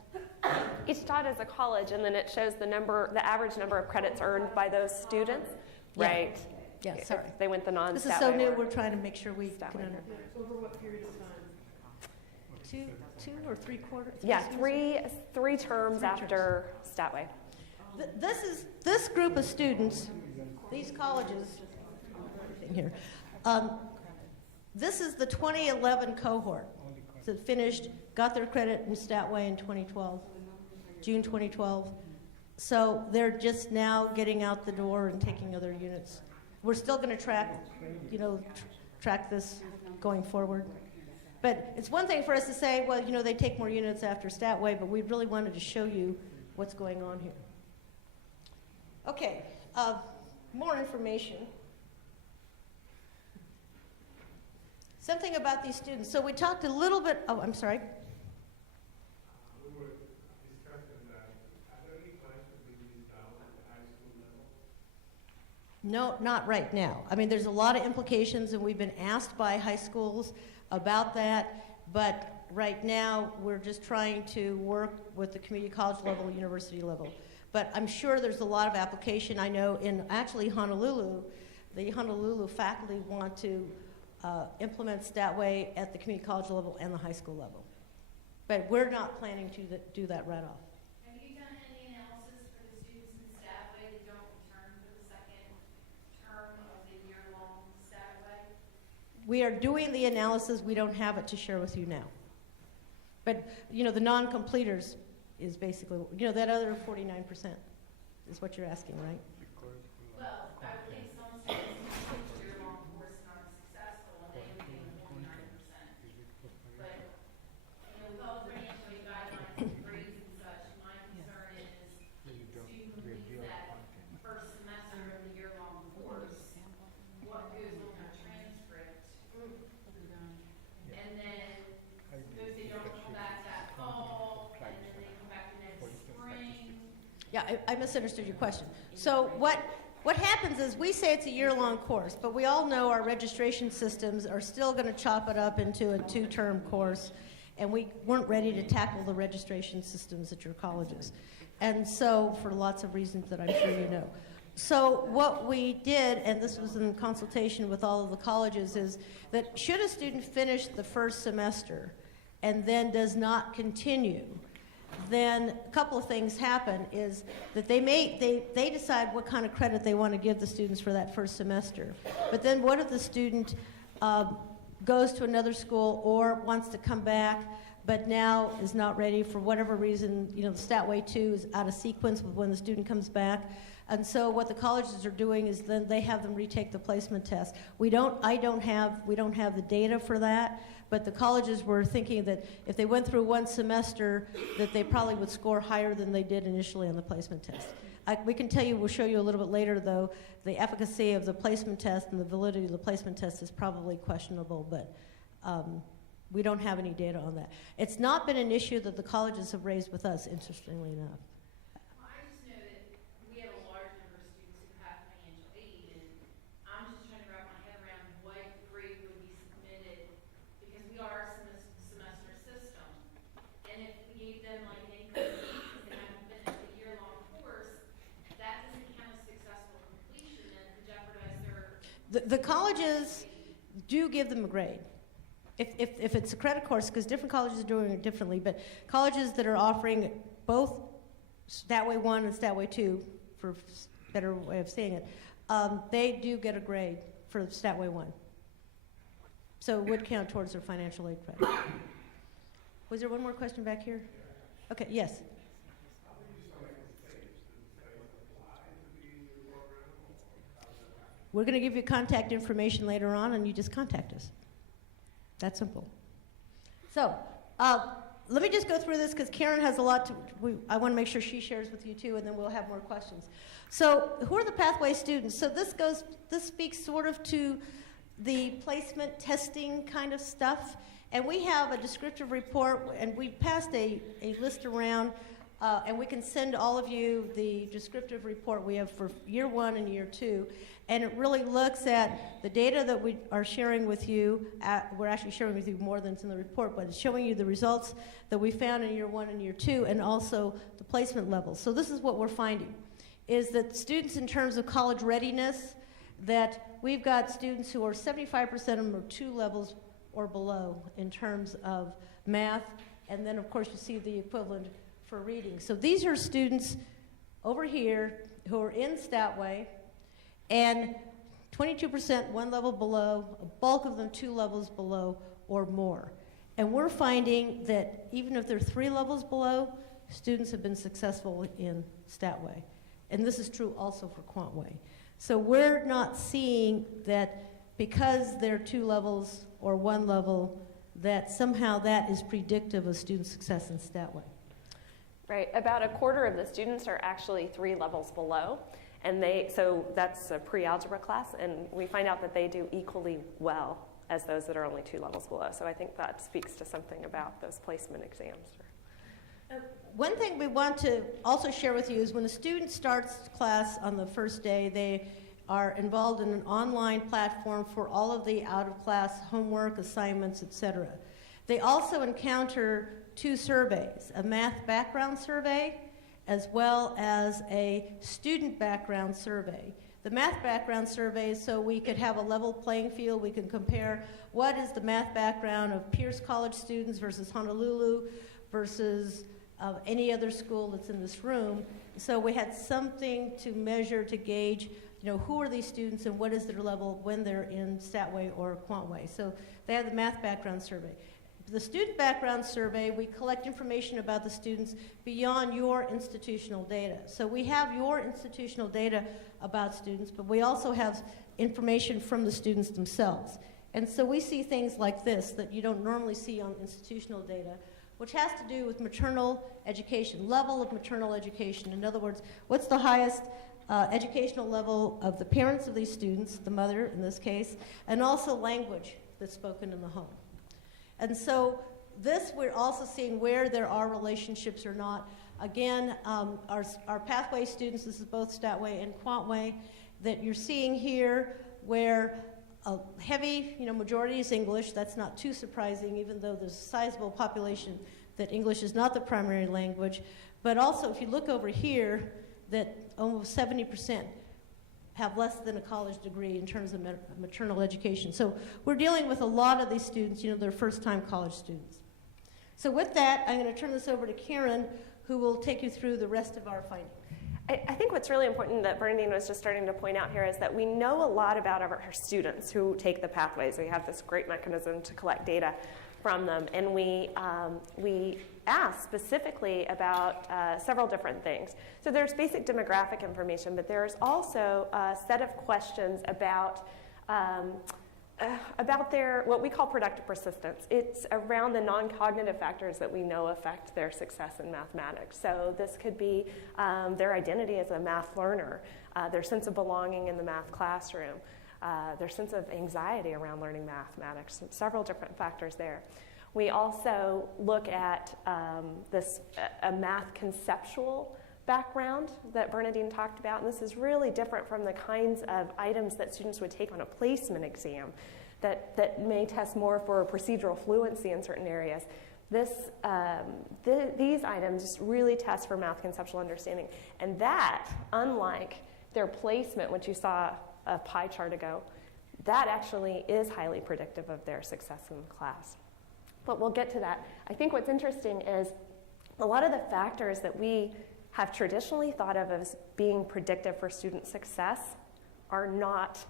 Each dot is a college, and then it shows the average number of credits earned by those students. Yeah. Right. Yeah, sorry. If they went the non-Statway. This is so new, we're trying to make sure we can understand. Over what period of time? Two or 3 quarters? Yeah, three terms after Statway. This group of students, these colleges, here. This is the 2011 cohort that finished, got their credit in Statway in 2012, June 2012. So they're just now getting out the door and taking other units. We're still going to track this going forward. But it's one thing for us to say, well, they take more units after Statway, but we really wanted to show you what's going on here. Okay, more information. Something about these students. So we talked a little bit, oh, I'm sorry. We were discussing that. Are there any plans to bring these down at the high school level? No, not right now. I mean, there's a lot of implications, and we've been asked by high schools about that, but right now we're just trying to work with the community college level, university level. But I'm sure there's a lot of application. I know in actually Honolulu, the Honolulu faculty want to implement Statway at the community college level and the high school level. But we're not planning to do that right off. Have you done any analysis for the students in Statway that don't return for the second term of the year-long Statway? We are doing the analysis. We don't have it to share with you now. But, you know, the non-completers is basically, you know, that other 49% is what you're asking, right? Well, I would think some students who teach year-long course and aren't successful, and they only get 49%. But, you know, with all the financial aid guidelines and grades and such, my concern is student completes that first semester of the year-long course, what goes on their transcript? And then, if they don't come back that fall, and then they come back the next spring. Yeah, I misunderstood your question. So what happens is we say it's a year-long course, but we all know our registration systems are still going to chop it up into a 2-term course, and we weren't ready to tackle the registration systems at your colleges. And so, for lots of reasons that I'm sure you know. So what we did, and this was in consultation with all of the colleges, is that should a student finish the first semester and then does not continue, then a couple of things happen is that they decide what kind of credit they want to give the students for that first semester. But then what if the student goes to another school or wants to come back but now is not ready for whatever reason, you know, the Statway 2 is out of sequence with when the student comes back. And so what the colleges are doing is then they have them retake the placement test. We don't have the data for that, but the colleges were thinking that if they went through one semester, that they probably would score higher than they did initially on the placement test. We can tell you, we'll show you a little bit later though, the efficacy of the placement test and the validity of the placement test is probably questionable, but we don't have any data on that. It's not been an issue that the colleges have raised with us, interestingly enough. Well, I just know that we have a large number of students who have financial aid, and I'm just trying to wrap my head around what grade would be submitted, because we are a semester system. And if we gave them like an income because they haven't finished a year-long course, that doesn't count as successful completion and could jeopardize their... The colleges do give them a grade. If it's a credit course, because different colleges are doing it differently, but colleges that are offering both Statway 1 and Statway 2, for a better way of saying it, they do get a grade for Statway 1. So it would count towards their financial aid credit. Was there one more question back here? Okay, yes. We're going to give you contact information later on, and you just contact us. That simple. So let me just go through this because Karen has a lot I want to make sure she shares with you too, and then we'll have more questions. So who are the pathway students? So this speaks sort of to the placement testing kind of stuff. And we have a descriptive report, and we passed a list around, and we can send all of you the descriptive report we have for year 1 and year 2. And it really looks at the data that we are sharing with you. We're actually sharing with you more than it's in the report, but it's showing you the results that we found in year 1 and year 2, and also the placement levels. So this is what we're finding, is that students in terms of college readiness, that we've got students who are 75% of them are 2 levels or below in terms of math, and then of course you see the equivalent for reading. So these are students over here who are in Statway, and 22% 1 level below, a bulk of them 2 levels below or more. And we're finding that even if they're 3 levels below, students have been successful in Statway. And this is true also for Quantway. So we're not seeing that because they're 2 levels or 1 level, that somehow that is predictive of student success in Statway. Right, about a quarter of the students are actually 3 levels below. And so that's a pre-algebra class, and we find out that they do equally well as those that are only 2 levels below. So I think that speaks to something about those placement exams. One thing we want to also share with you is when a student starts class on the first day, they are involved in an online platform for all of the out-of-class homework, assignments, etc. They also encounter 2 surveys, a math background survey as well as a student background survey. The math background survey is so we could have a level playing field. We can compare what is the math background of Pierce College students versus Honolulu versus any other school that's in this room. So we had something to measure, to gauge, who are these students and what is their level when they're in Statway or Quantway. So they have the math background survey. The student background survey, we collect information about the students beyond your institutional data. So we have your institutional data about students, but we also have information from the students themselves. And so we see things like this that you don't normally see on institutional data, which has to do with maternal education, level of maternal education. In other words, what's the highest educational level of the parents of these students, the mother in this case, and also language that's spoken in the home. And so this, we're also seeing where there are relationships or not. Again, our pathway students, this is both Statway and Quantway, that you're seeing here where a heavy, majority is English. That's not too surprising, even though there's a sizable population that English is not the primary language. But also, if you look over here, that almost 70% have less than a college degree in terms of maternal education. So we're dealing with a lot of these students, they're first-time college students. So with that, I'm going to turn this over to Karen, who will take you through the rest of our findings. I think what's really important that Bernadine was just starting to point out here is that we know a lot about our students who take the pathways. We have this great mechanism to collect data from them, and we ask specifically about several different things. So there's basic demographic information, but there's also a set of questions about their, what we call productive persistence. It's around the non-cognitive factors that we know affect their success in mathematics. So this could be their identity as a math learner, their sense of belonging in the math classroom, their sense of anxiety around learning mathematics, several different factors there. We also look at a math conceptual background that Bernadine talked about, and this is really different from the kinds of items that students would take on a placement exam that may test more for procedural fluency in certain areas. These items really test for math conceptual understanding, and that, unlike their placement, which you saw a pie chart ago, that actually is highly predictive of their success in the class. But we'll get to that. I think what's interesting is a lot of the factors that we have traditionally thought of as being predictive for student success are not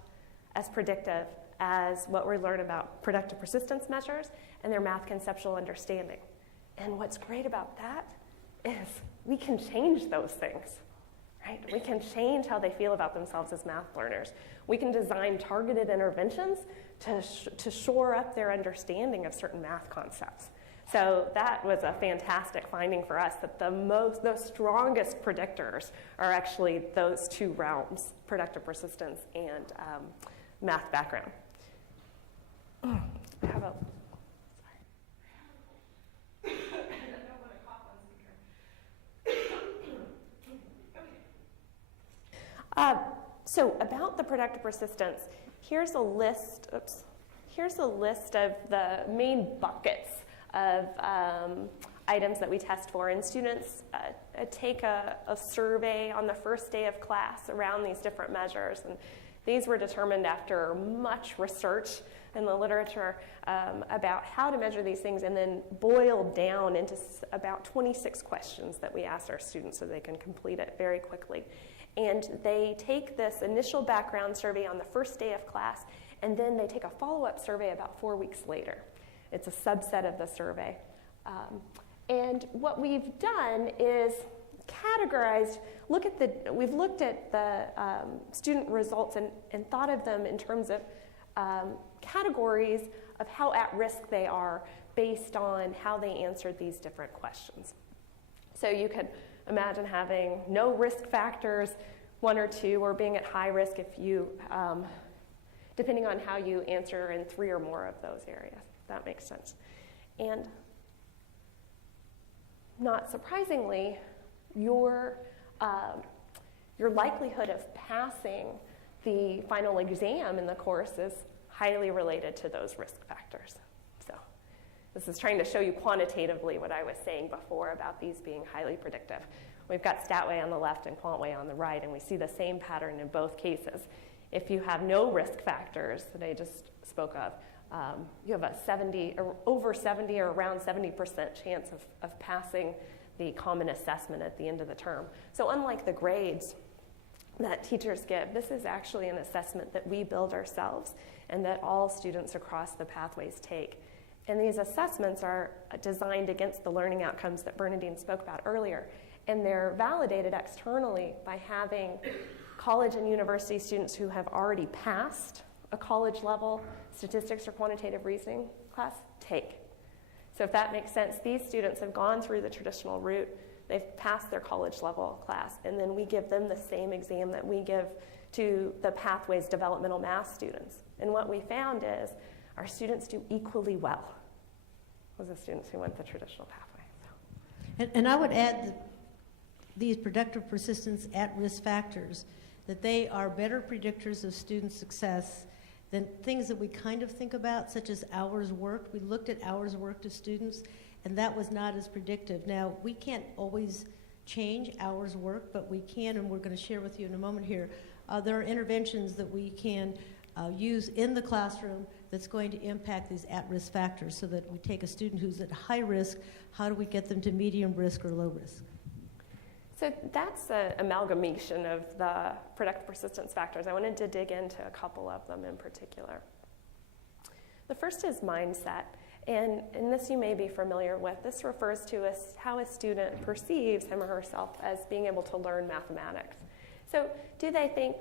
as predictive as what we learn about productive persistence measures and their math conceptual understanding. And what's great about that is we can change those things, right? We can change how they feel about themselves as math learners. We can design targeted interventions to shore up their understanding of certain math concepts. So that was a fantastic finding for us, that the strongest predictors are actually those 2 realms, productive persistence and math background. I have a, sorry. I don't know what a cough on speaker. So about the productive persistence, here's a list of the main buckets of items that we test for. And students take a survey on the first day of class around these different measures. And these were determined after much research in the literature about how to measure these things, and then boiled down into about 26 questions that we asked our students so they can complete it very quickly. And they take this initial background survey on the first day of class, and then they take a follow-up survey about 4 weeks later. It's a subset of the survey. And what we've done is categorized, we've looked at the student results and thought of them in terms of categories of how at risk they are based on how they answered these different questions. So you could imagine having no risk factors, 1 or 2, or being at high risk if you depending on how you answer in 3 or more of those areas. If that makes sense. And not surprisingly, your likelihood of passing the final exam in the course is highly related to those risk factors. So this is trying to show you quantitatively what I was saying before about these being highly predictive. We've got StatWay on the left and QuantWay on the right, and we see the same pattern in both cases. If you have no risk factors that I just spoke of, you have a over 70 or around 70% chance of passing the common assessment at the end of the term. So unlike the grades that teachers give, this is actually an assessment that we build ourselves and that all students across the pathways take. And these assessments are designed against the learning outcomes that Bernadine spoke about earlier. And they're validated externally by having college and university students who have already passed a college level statistics or quantitative reasoning class take. So if that makes sense, these students have gone through the traditional route, they've passed their college level class, and then we give them the same exam that we give to the Pathways developmental math students. And what we found is our students do equally well as the students who went the traditional pathway. And I would add that these productive persistence at-risk factors, that they are better predictors of student success than things that we kind of think about, such as hours worked. We looked at hours worked of students, and that was not as predictive. Now, we can't always change hours worked, but we can, and we're going to share with you in a moment here. There are interventions that we can use in the classroom that's going to impact these at-risk factors, so that we take a student who's at high risk, how do we get them to medium risk or low risk? So that's an amalgamation of the productive persistence factors. I wanted to dig into a couple of them in particular. The first is mindset, and this you may be familiar with. This refers to how a student perceives him or herself as being able to learn mathematics. So do they think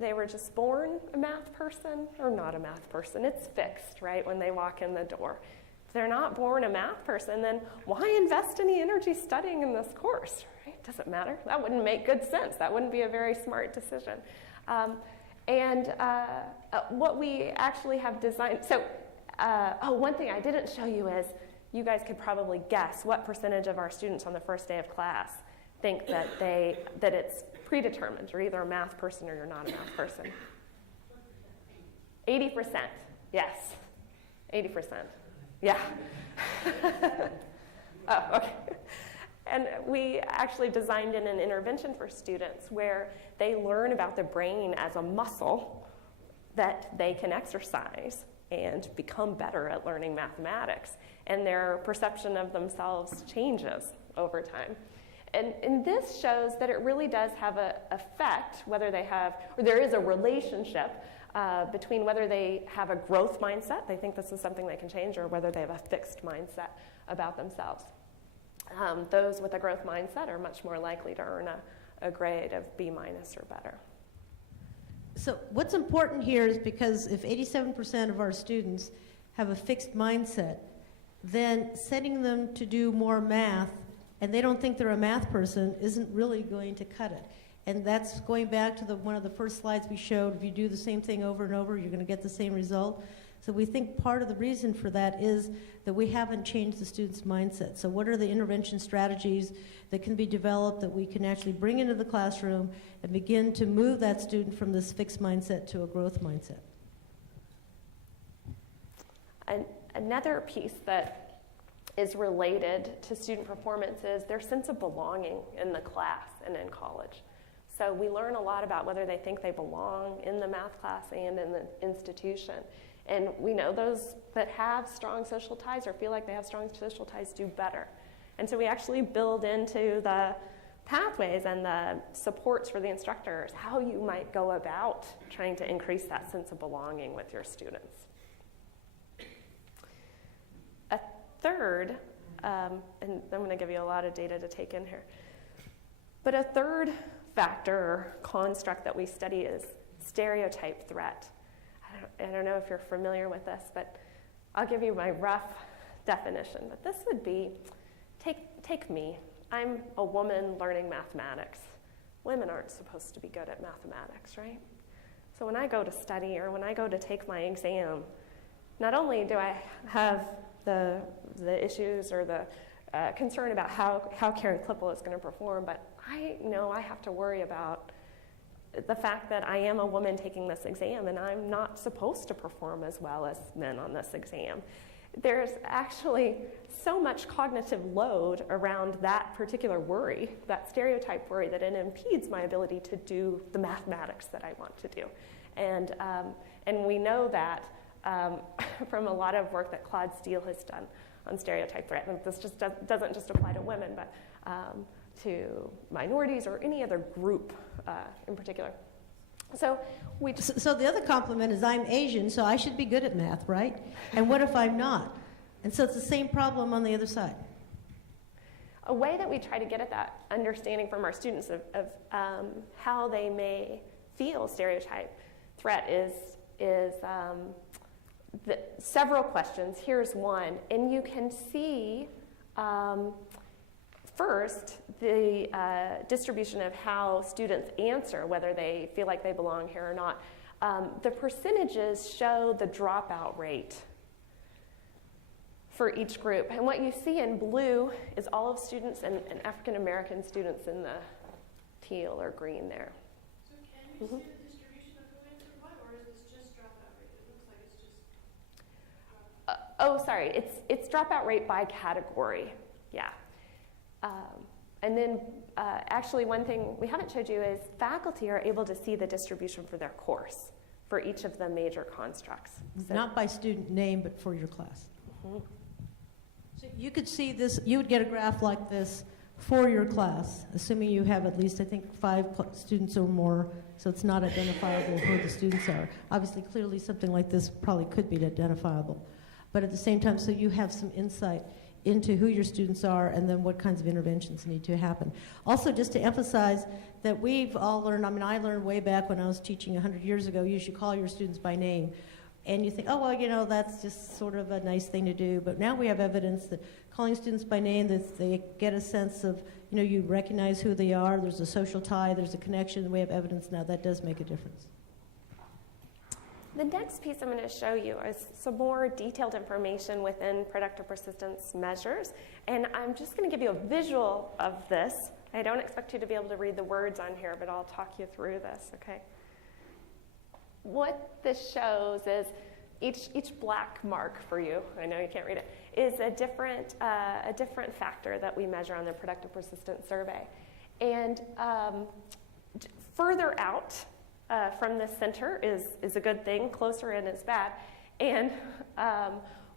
they were just born a math person or not a math person? It's fixed, right, when they walk in the door. If they're not born a math person, then why invest any energy studying in this course? Right? Doesn't matter. That wouldn't make good sense. That wouldn't be a very smart decision. What we actually have designed, one thing I didn't show you is you guys could probably guess what percentage of our students on the first day of class think that it's predetermined. You're either a math person or you're not a math person. 80%. Yes. 80%. Yeah. Oh, okay. And we actually designed in an intervention for students where they learn about the brain as a muscle that they can exercise and become better at learning mathematics. And their perception of themselves changes over time. And this shows that it really does have an effect, whether they have, or there is a relationship between whether they have a growth mindset, they think this is something they can change, or whether they have a fixed mindset about themselves. Those with a growth mindset are much more likely to earn a grade of B- or better. So what's important here is because if 87% of our students have a fixed mindset, then setting them to do more math and they don't think they're a math person isn't really going to cut it. And that's going back to one of the first slides we showed. If you do the same thing over and over, you're going to get the same result. So we think part of the reason for that is that we haven't changed the student's mindset. So what are the intervention strategies that can be developed that we can actually bring into the classroom and begin to move that student from this fixed mindset to a growth mindset? Another piece that is related to student performance is their sense of belonging in the class and in college. So we learn a lot about whether they think they belong in the math class and in the institution. And we know those that have strong social ties or feel like they have strong social ties do better. And so we actually build into the pathways and the supports for the instructors how you might go about trying to increase that sense of belonging with your students. A third, and I'm going to give you a lot of data to take in here, but a third factor or construct that we study is stereotype threat. I don't know if you're familiar with this, but I'll give you my rough definition. But this would be, take me. I'm a woman learning mathematics. Women aren't supposed to be good at mathematics, right? So when I go to study or when I go to take my exam, not only do I have the issues or the concern about how Karen Klippel is going to perform, but I know I have to worry about the fact that I am a woman taking this exam and I'm not supposed to perform as well as men on this exam. There's actually so much cognitive load around that particular worry, that stereotype worry, that it impedes my ability to do the mathematics that I want to do. And we know that from a lot of work that Claude Steele has done on stereotype threat. And this just doesn't just apply to women, but to minorities or any other group in particular. So the other compliment is I'm Asian, so I should be good at math, right? And what if I'm not? And so it's the same problem on the other side. A way that we try to get at that understanding from our students of how they may feel stereotype threat is several questions. Here's one, and you can see first the distribution of how students answer, whether they feel like they belong here or not. The percentages show the dropout rate for each group. And what you see in blue is all of students and African American students in the teal or green there. So can you see the distribution of who answered what, or is this just dropout rate? It looks like it's just... Sorry, it's dropout rate by category, yeah. And then actually one thing we haven't showed you is faculty are able to see the distribution for their course for each of the major constructs. So, not by student name, but for your class. Mm-hmm. So you could see this, you would get a graph like this for your class, assuming you have at least, I think, 5 students or more, so it's not identifiable who the students are. Obviously, clearly something like this probably could be identifiable. But at the same time, so you have some insight into who your students are and then what kinds of interventions need to happen. Also, just to emphasize that we've all learned, I learned way back when I was teaching 100 years ago, you should call your students by name. And you think, oh, well, that's just sort of a nice thing to do. But now we have evidence that calling students by name, that they get a sense of, you recognize who they are, there's a social tie, there's a connection, and we have evidence now that does make a difference. The next piece I'm going to show you is some more detailed information within productive persistence measures. And I'm just going to give you a visual of this. I don't expect you to be able to read the words on here, but I'll talk you through this, okay? What this shows is each black mark for you, I know you can't read it, is a different factor that we measure on the productive persistence survey. And further out from the center is a good thing, closer in is bad. And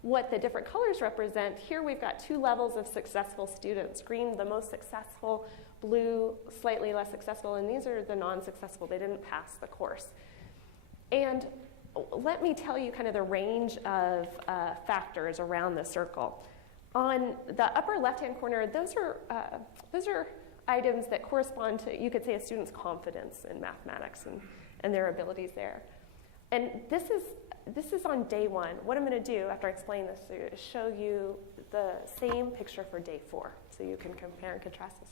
what the different colors represent, here we've got 2 levels of successful students. Green, the most successful, blue, slightly less successful, and these are the non-successful. They didn't pass the course. And let me tell you kind of the range of factors around the circle. On the upper left-hand corner, those are items that correspond to, you could say, a student's confidence in mathematics and their abilities there. And this is on day 1. What I'm going to do after I explain this is show you the same picture for day 4, so you can compare and contrast this.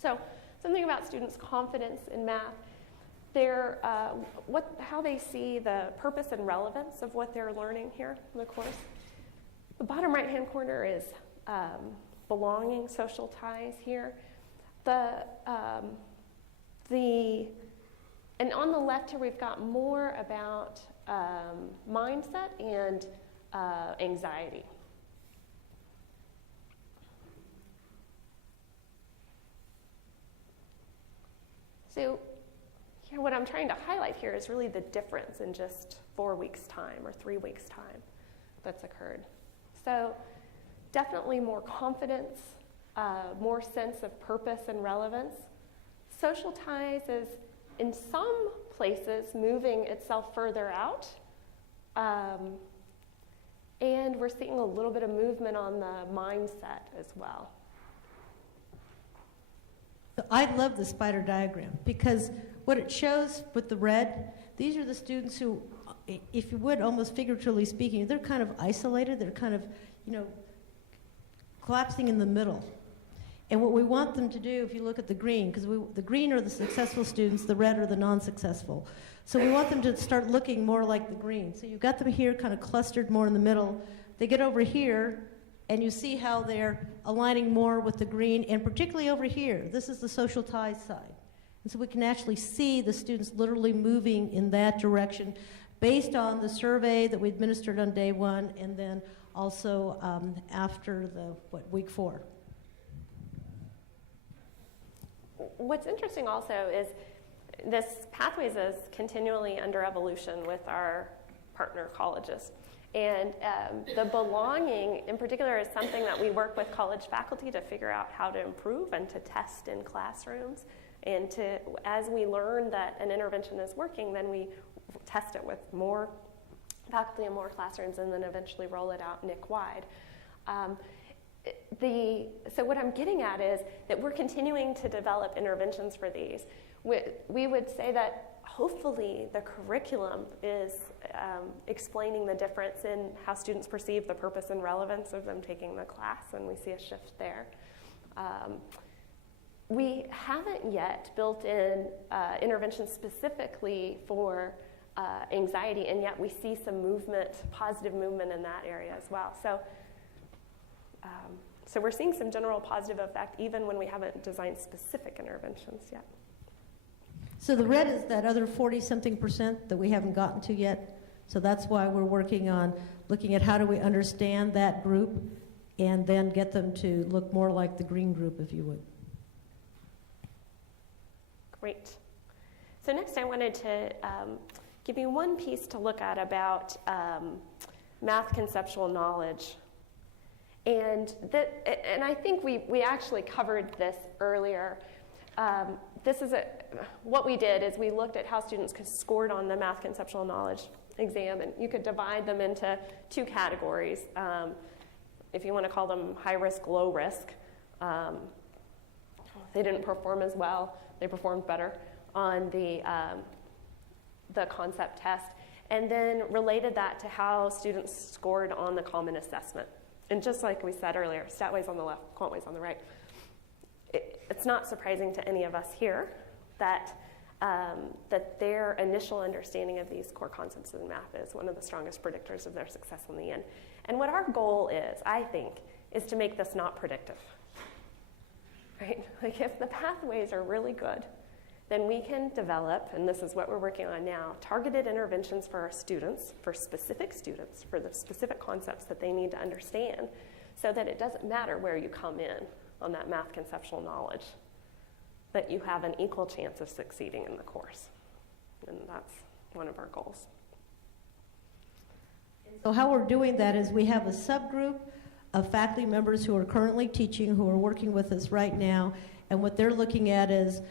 So something about students' confidence in math. How they see the purpose and relevance of what they're learning here in the course. The bottom right-hand corner is belonging, social ties here. And on the left here, we've got more about mindset and anxiety. So what I'm trying to highlight here is really the difference in just 4 weeks' time or 3 weeks' time that's occurred. So definitely more confidence, more sense of purpose and relevance. Social ties is, in some places, moving itself further out. And we're seeing a little bit of movement on the mindset as well. I love the spider diagram because what it shows with the red, these are the students who, if you would, almost figuratively speaking, they're kind of isolated. They're kind of, collapsing in the middle. And what we want them to do, if you look at the green, because the green are the successful students, the red are the non-successful. So we want them to start looking more like the green. So you've got them here kind of clustered more in the middle. They get over here, and you see how they're aligning more with the green, and particularly over here. This is the social ties side. And so we can actually see the students literally moving in that direction based on the survey that we administered on day 1, and then also after week 4. What's interesting also is this Pathways is continually under evolution with our partner colleges. And the belonging in particular is something that we work with college faculty to figure out how to improve and to test in classrooms. And as we learn that an intervention is working, then we test it with more faculty in more classrooms and then eventually roll it out NIC-wide. So what I'm getting at is that we're continuing to develop interventions for these. We would say that hopefully the curriculum is explaining the difference in how students perceive the purpose and relevance of them taking the class, and we see a shift there. We haven't yet built in interventions specifically for anxiety, and yet we see some movement, positive movement in that area as well. So we're seeing some general positive effect even when we haven't designed specific interventions yet. So the red is that other 40-something% that we haven't gotten to yet. So that's why we're working on looking at how do we understand that group and then get them to look more like the green group, if you would. Great. So next I wanted to give you one piece to look at about math conceptual knowledge. And I think we actually covered this earlier. What we did is we looked at how students scored on the math conceptual knowledge exam, and you could divide them into 2 categories. If you want to call them high risk, low risk. They didn't perform as well. They performed better on the concept test, and then related that to how students scored on the common assessment. And just like we said earlier, StatWays on the left, QuantWays on the right. It's not surprising to any of us here that their initial understanding of these core concepts in math is one of the strongest predictors of their success in the end. And what our goal is, I think, is to make this not predictive. Right? Like if the pathways are really good, then we can develop, and this is what we're working on now, targeted interventions for our students, for the specific concepts that they need to understand, so that it doesn't matter where you come in on that math conceptual knowledge, that you have an equal chance of succeeding in the course. And that's one of our goals. So how we're doing that is we have a subgroup of faculty members who are currently teaching, who are working with us right now, and what they're looking at is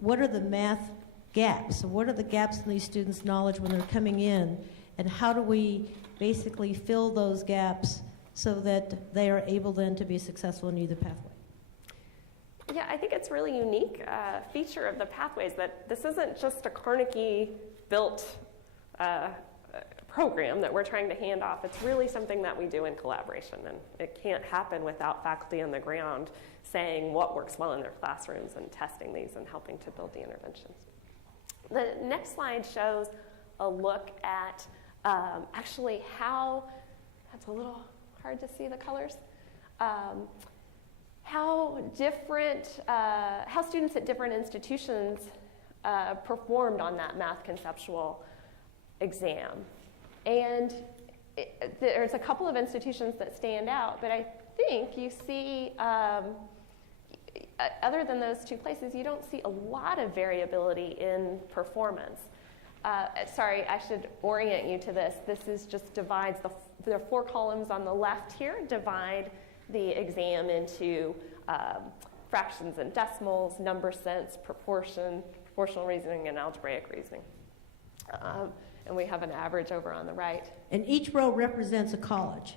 what are the math gaps? What are the gaps in these students' knowledge when they're coming in, and how do we basically fill those gaps so that they are able then to be successful in either pathway? Yeah, I think it's a really unique feature of the pathways that this isn't just a Carnegie-built program that we're trying to hand off. It's really something that we do in collaboration, and it can't happen without faculty on the ground saying what works well in their classrooms and testing these and helping to build the interventions. The next slide shows a look at actually how, that's a little hard to see the colors, how students at different institutions performed on that math conceptual exam. And there's a couple of institutions that stand out, but I think you see, other than those 2 places, you don't see a lot of variability in performance. Sorry, I should orient you to this. This is just divides, there are 4 columns on the left here, divide the exam into fractions and decimals, number sense, proportion, proportional reasoning, and algebraic reasoning. And we have an average over on the right. And each row represents a college.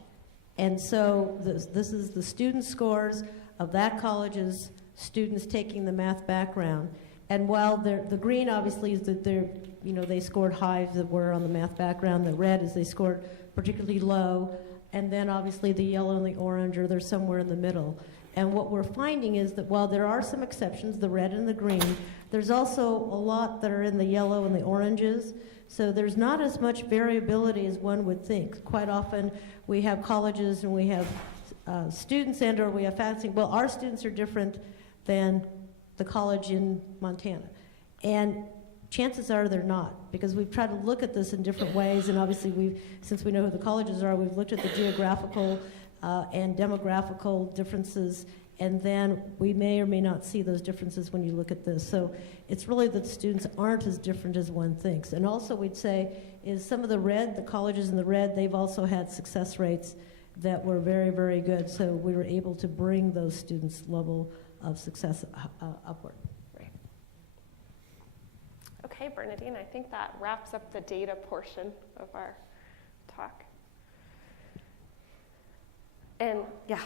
And so this is the student scores of that college's students taking the math background. And while the green obviously is that they scored high that were on the math background, the red is they scored particularly low, and then obviously the yellow and the orange are they're somewhere in the middle. And what we're finding is that while there are some exceptions, the red and the green, there's also a lot that are in the yellow and the oranges. So there's not as much variability as one would think. Quite often we have colleges and we have students and or we have faculty, well, our students are different than the college in Montana. And chances are they're not, because we've tried to look at this in different ways, and obviously since we know who the colleges are, we've looked at the geographical and demographical differences, and then we may or may not see those differences when you look at this. So it's really that students aren't as different as one thinks. And also we'd say is some of the red, the colleges in the red, they've also had success rates that were very, very good. So we were able to bring those students' level of success upward. Great. Okay, Bernadine, I think that wraps up the data portion of our talk. And yeah.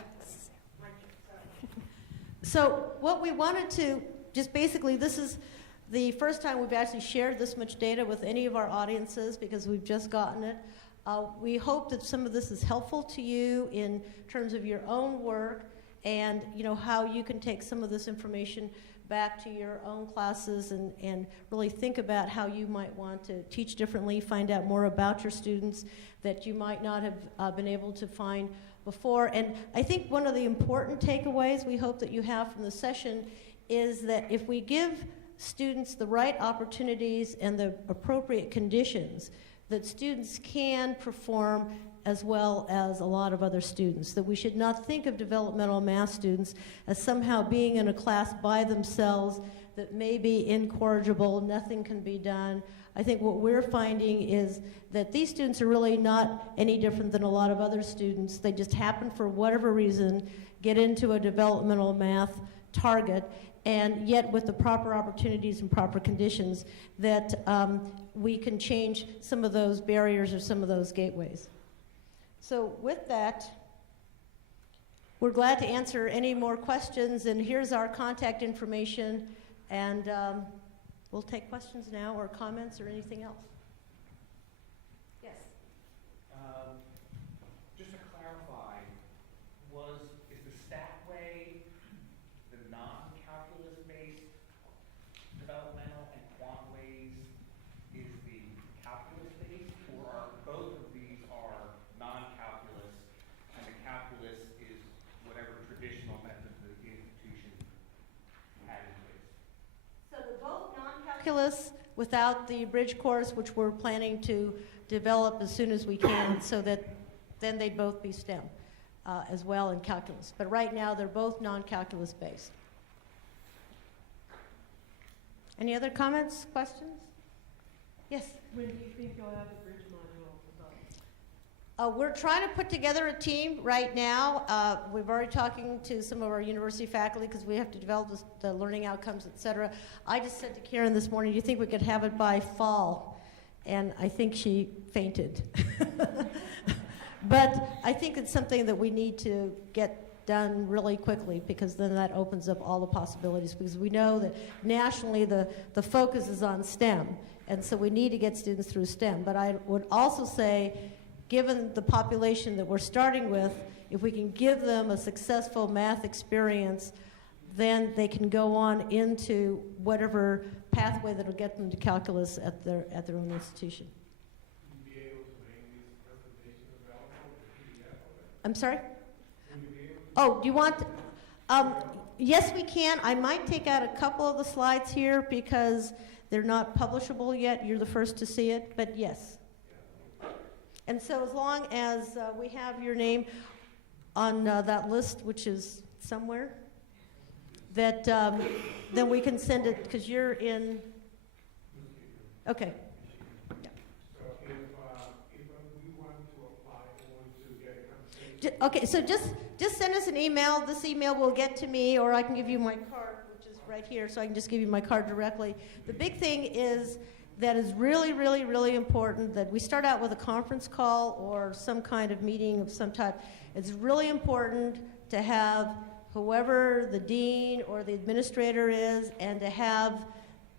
So what we wanted to, just basically, this is the first time we've actually shared this much data with any of our audiences because we've just gotten it. We hope that some of this is helpful to you in terms of your own work and how you can take some of this information back to your own classes and really think about how you might want to teach differently, find out more about your students that you might not have been able to find before. And I think one of the important takeaways we hope that you have from the session is that if we give students the right opportunities and the appropriate conditions, that students can perform as well as a lot of other students, that we should not think of developmental math students as somehow being in a class by themselves that may be incorrigible, nothing can be done. I think what we're finding is that these students are really not any different than a lot of other students. They just happen, for whatever reason, get into a developmental math target, and yet with the proper opportunities and proper conditions that we can change some of those barriers or some of those gateways. So with that, we're glad to answer any more questions, and here's our contact information, and we'll take questions now or comments or anything else. Yes? Just to clarify, is the Statway the non-calculus based developmental and Quantways is the calculus based, or are both of these are non-calculus and the calculus is whatever traditional method the institution had in place? So they're both non-calculus without the bridge course, which we're planning to develop as soon as we can, so that then they'd both be STEM as well in calculus. But right now, they're both non-calculus based. Any other comments, questions? Yes? When do you think you'll have the bridge module developed? We're trying to put together a team right now. We've already talking to some of our university faculty because we have to develop the learning outcomes, et cetera. I just said to Karen this morning, do you think we could have it by fall? And I think she fainted. But I think it's something that we need to get done really quickly, because then that opens up all the possibilities, because we know that nationally the focus is on STEM, and so we need to get students through STEM. But I would also say, given the population that we're starting with, if we can give them a successful math experience, then they can go on into whatever pathway that will get them to calculus at their own institution. Will you be able to make these presentations available in PDF of it? I'm sorry? Will you be able to? Oh, do you want? Yes, we can. I might take out a couple of the slides here because they're not publishable yet. You're the first to see it, but yes. And so as long as we have your name on that list, which is somewhere, that then we can send it, because you're in. Okay. Yeah. So if we want to apply or to get a compensation. Okay, so just send us an email. This email will get to me, or I can give you my card, which is right here, so I can just give you my card directly. The big thing is that is really, really, really important that we start out with a conference call or some kind of meeting of some type. It's really important to have whoever the dean or the administrator is, and to have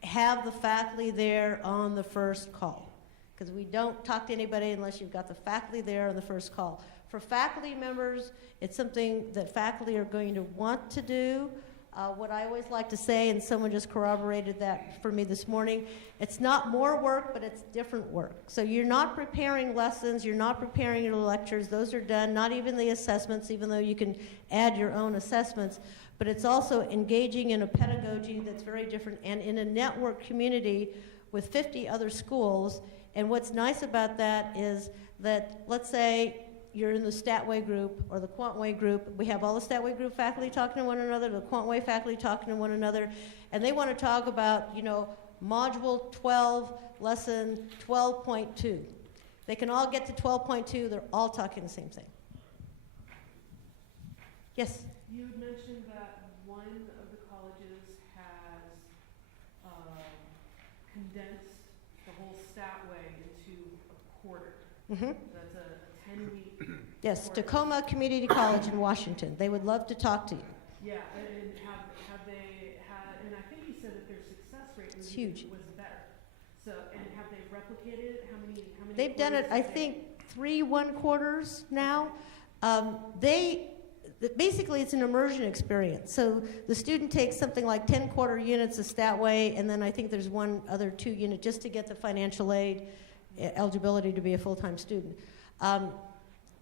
the faculty there on the first call. Because we don't talk to anybody unless you've got the faculty there on the first call. For faculty members, it's something that faculty are going to want to do. What I always like to say, and someone just corroborated that for me this morning, it's not more work, but it's different work. So you're not preparing lessons, you're not preparing your lectures, those are done, not even the assessments, even though you can add your own assessments, but it's also engaging in a pedagogy that's very different and in a network community with 50 other schools. And what's nice about that is that, let's say, you're in the Statway group or the Quantway group. We have all the Statway group faculty talking to one another, the Quantway faculty talking to one another, and they want to talk about, Module 12, Lesson 12.2. They can all get to 12.2. They're all talking the same thing. Yes? You had mentioned that one of the colleges has condensed the whole Statway into a quarter. Mm-hmm. That's a 10-week. Yes, quarter. Tacoma Community College in Washington. They would love to talk to you. Yeah, and have they had? And I think you said that their success rate was huge. Was better. So, and have they replicated it? How many? They've done it, I think, 3 1/4s now. Basically, it's an immersion experience. So the student takes something like 10 quarter units of Statway, and then I think there's 1 other 2 unit just to get the financial aid eligibility to be a full-time student.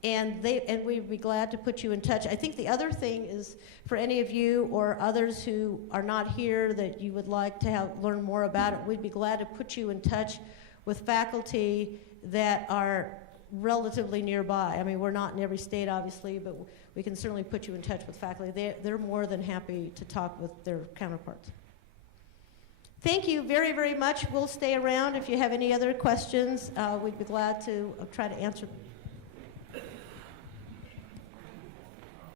And we'd be glad to put you in touch. I think the other thing is for any of you or others who are not here that you would like to learn more about it, we'd be glad to put you in touch with faculty that are relatively nearby. I mean, we're not in every state, obviously, but we can certainly put you in touch with faculty. They're more than happy to talk with their counterparts. Thank you very, very much. We'll stay around if you have any other questions. We'd be glad to try to answer them.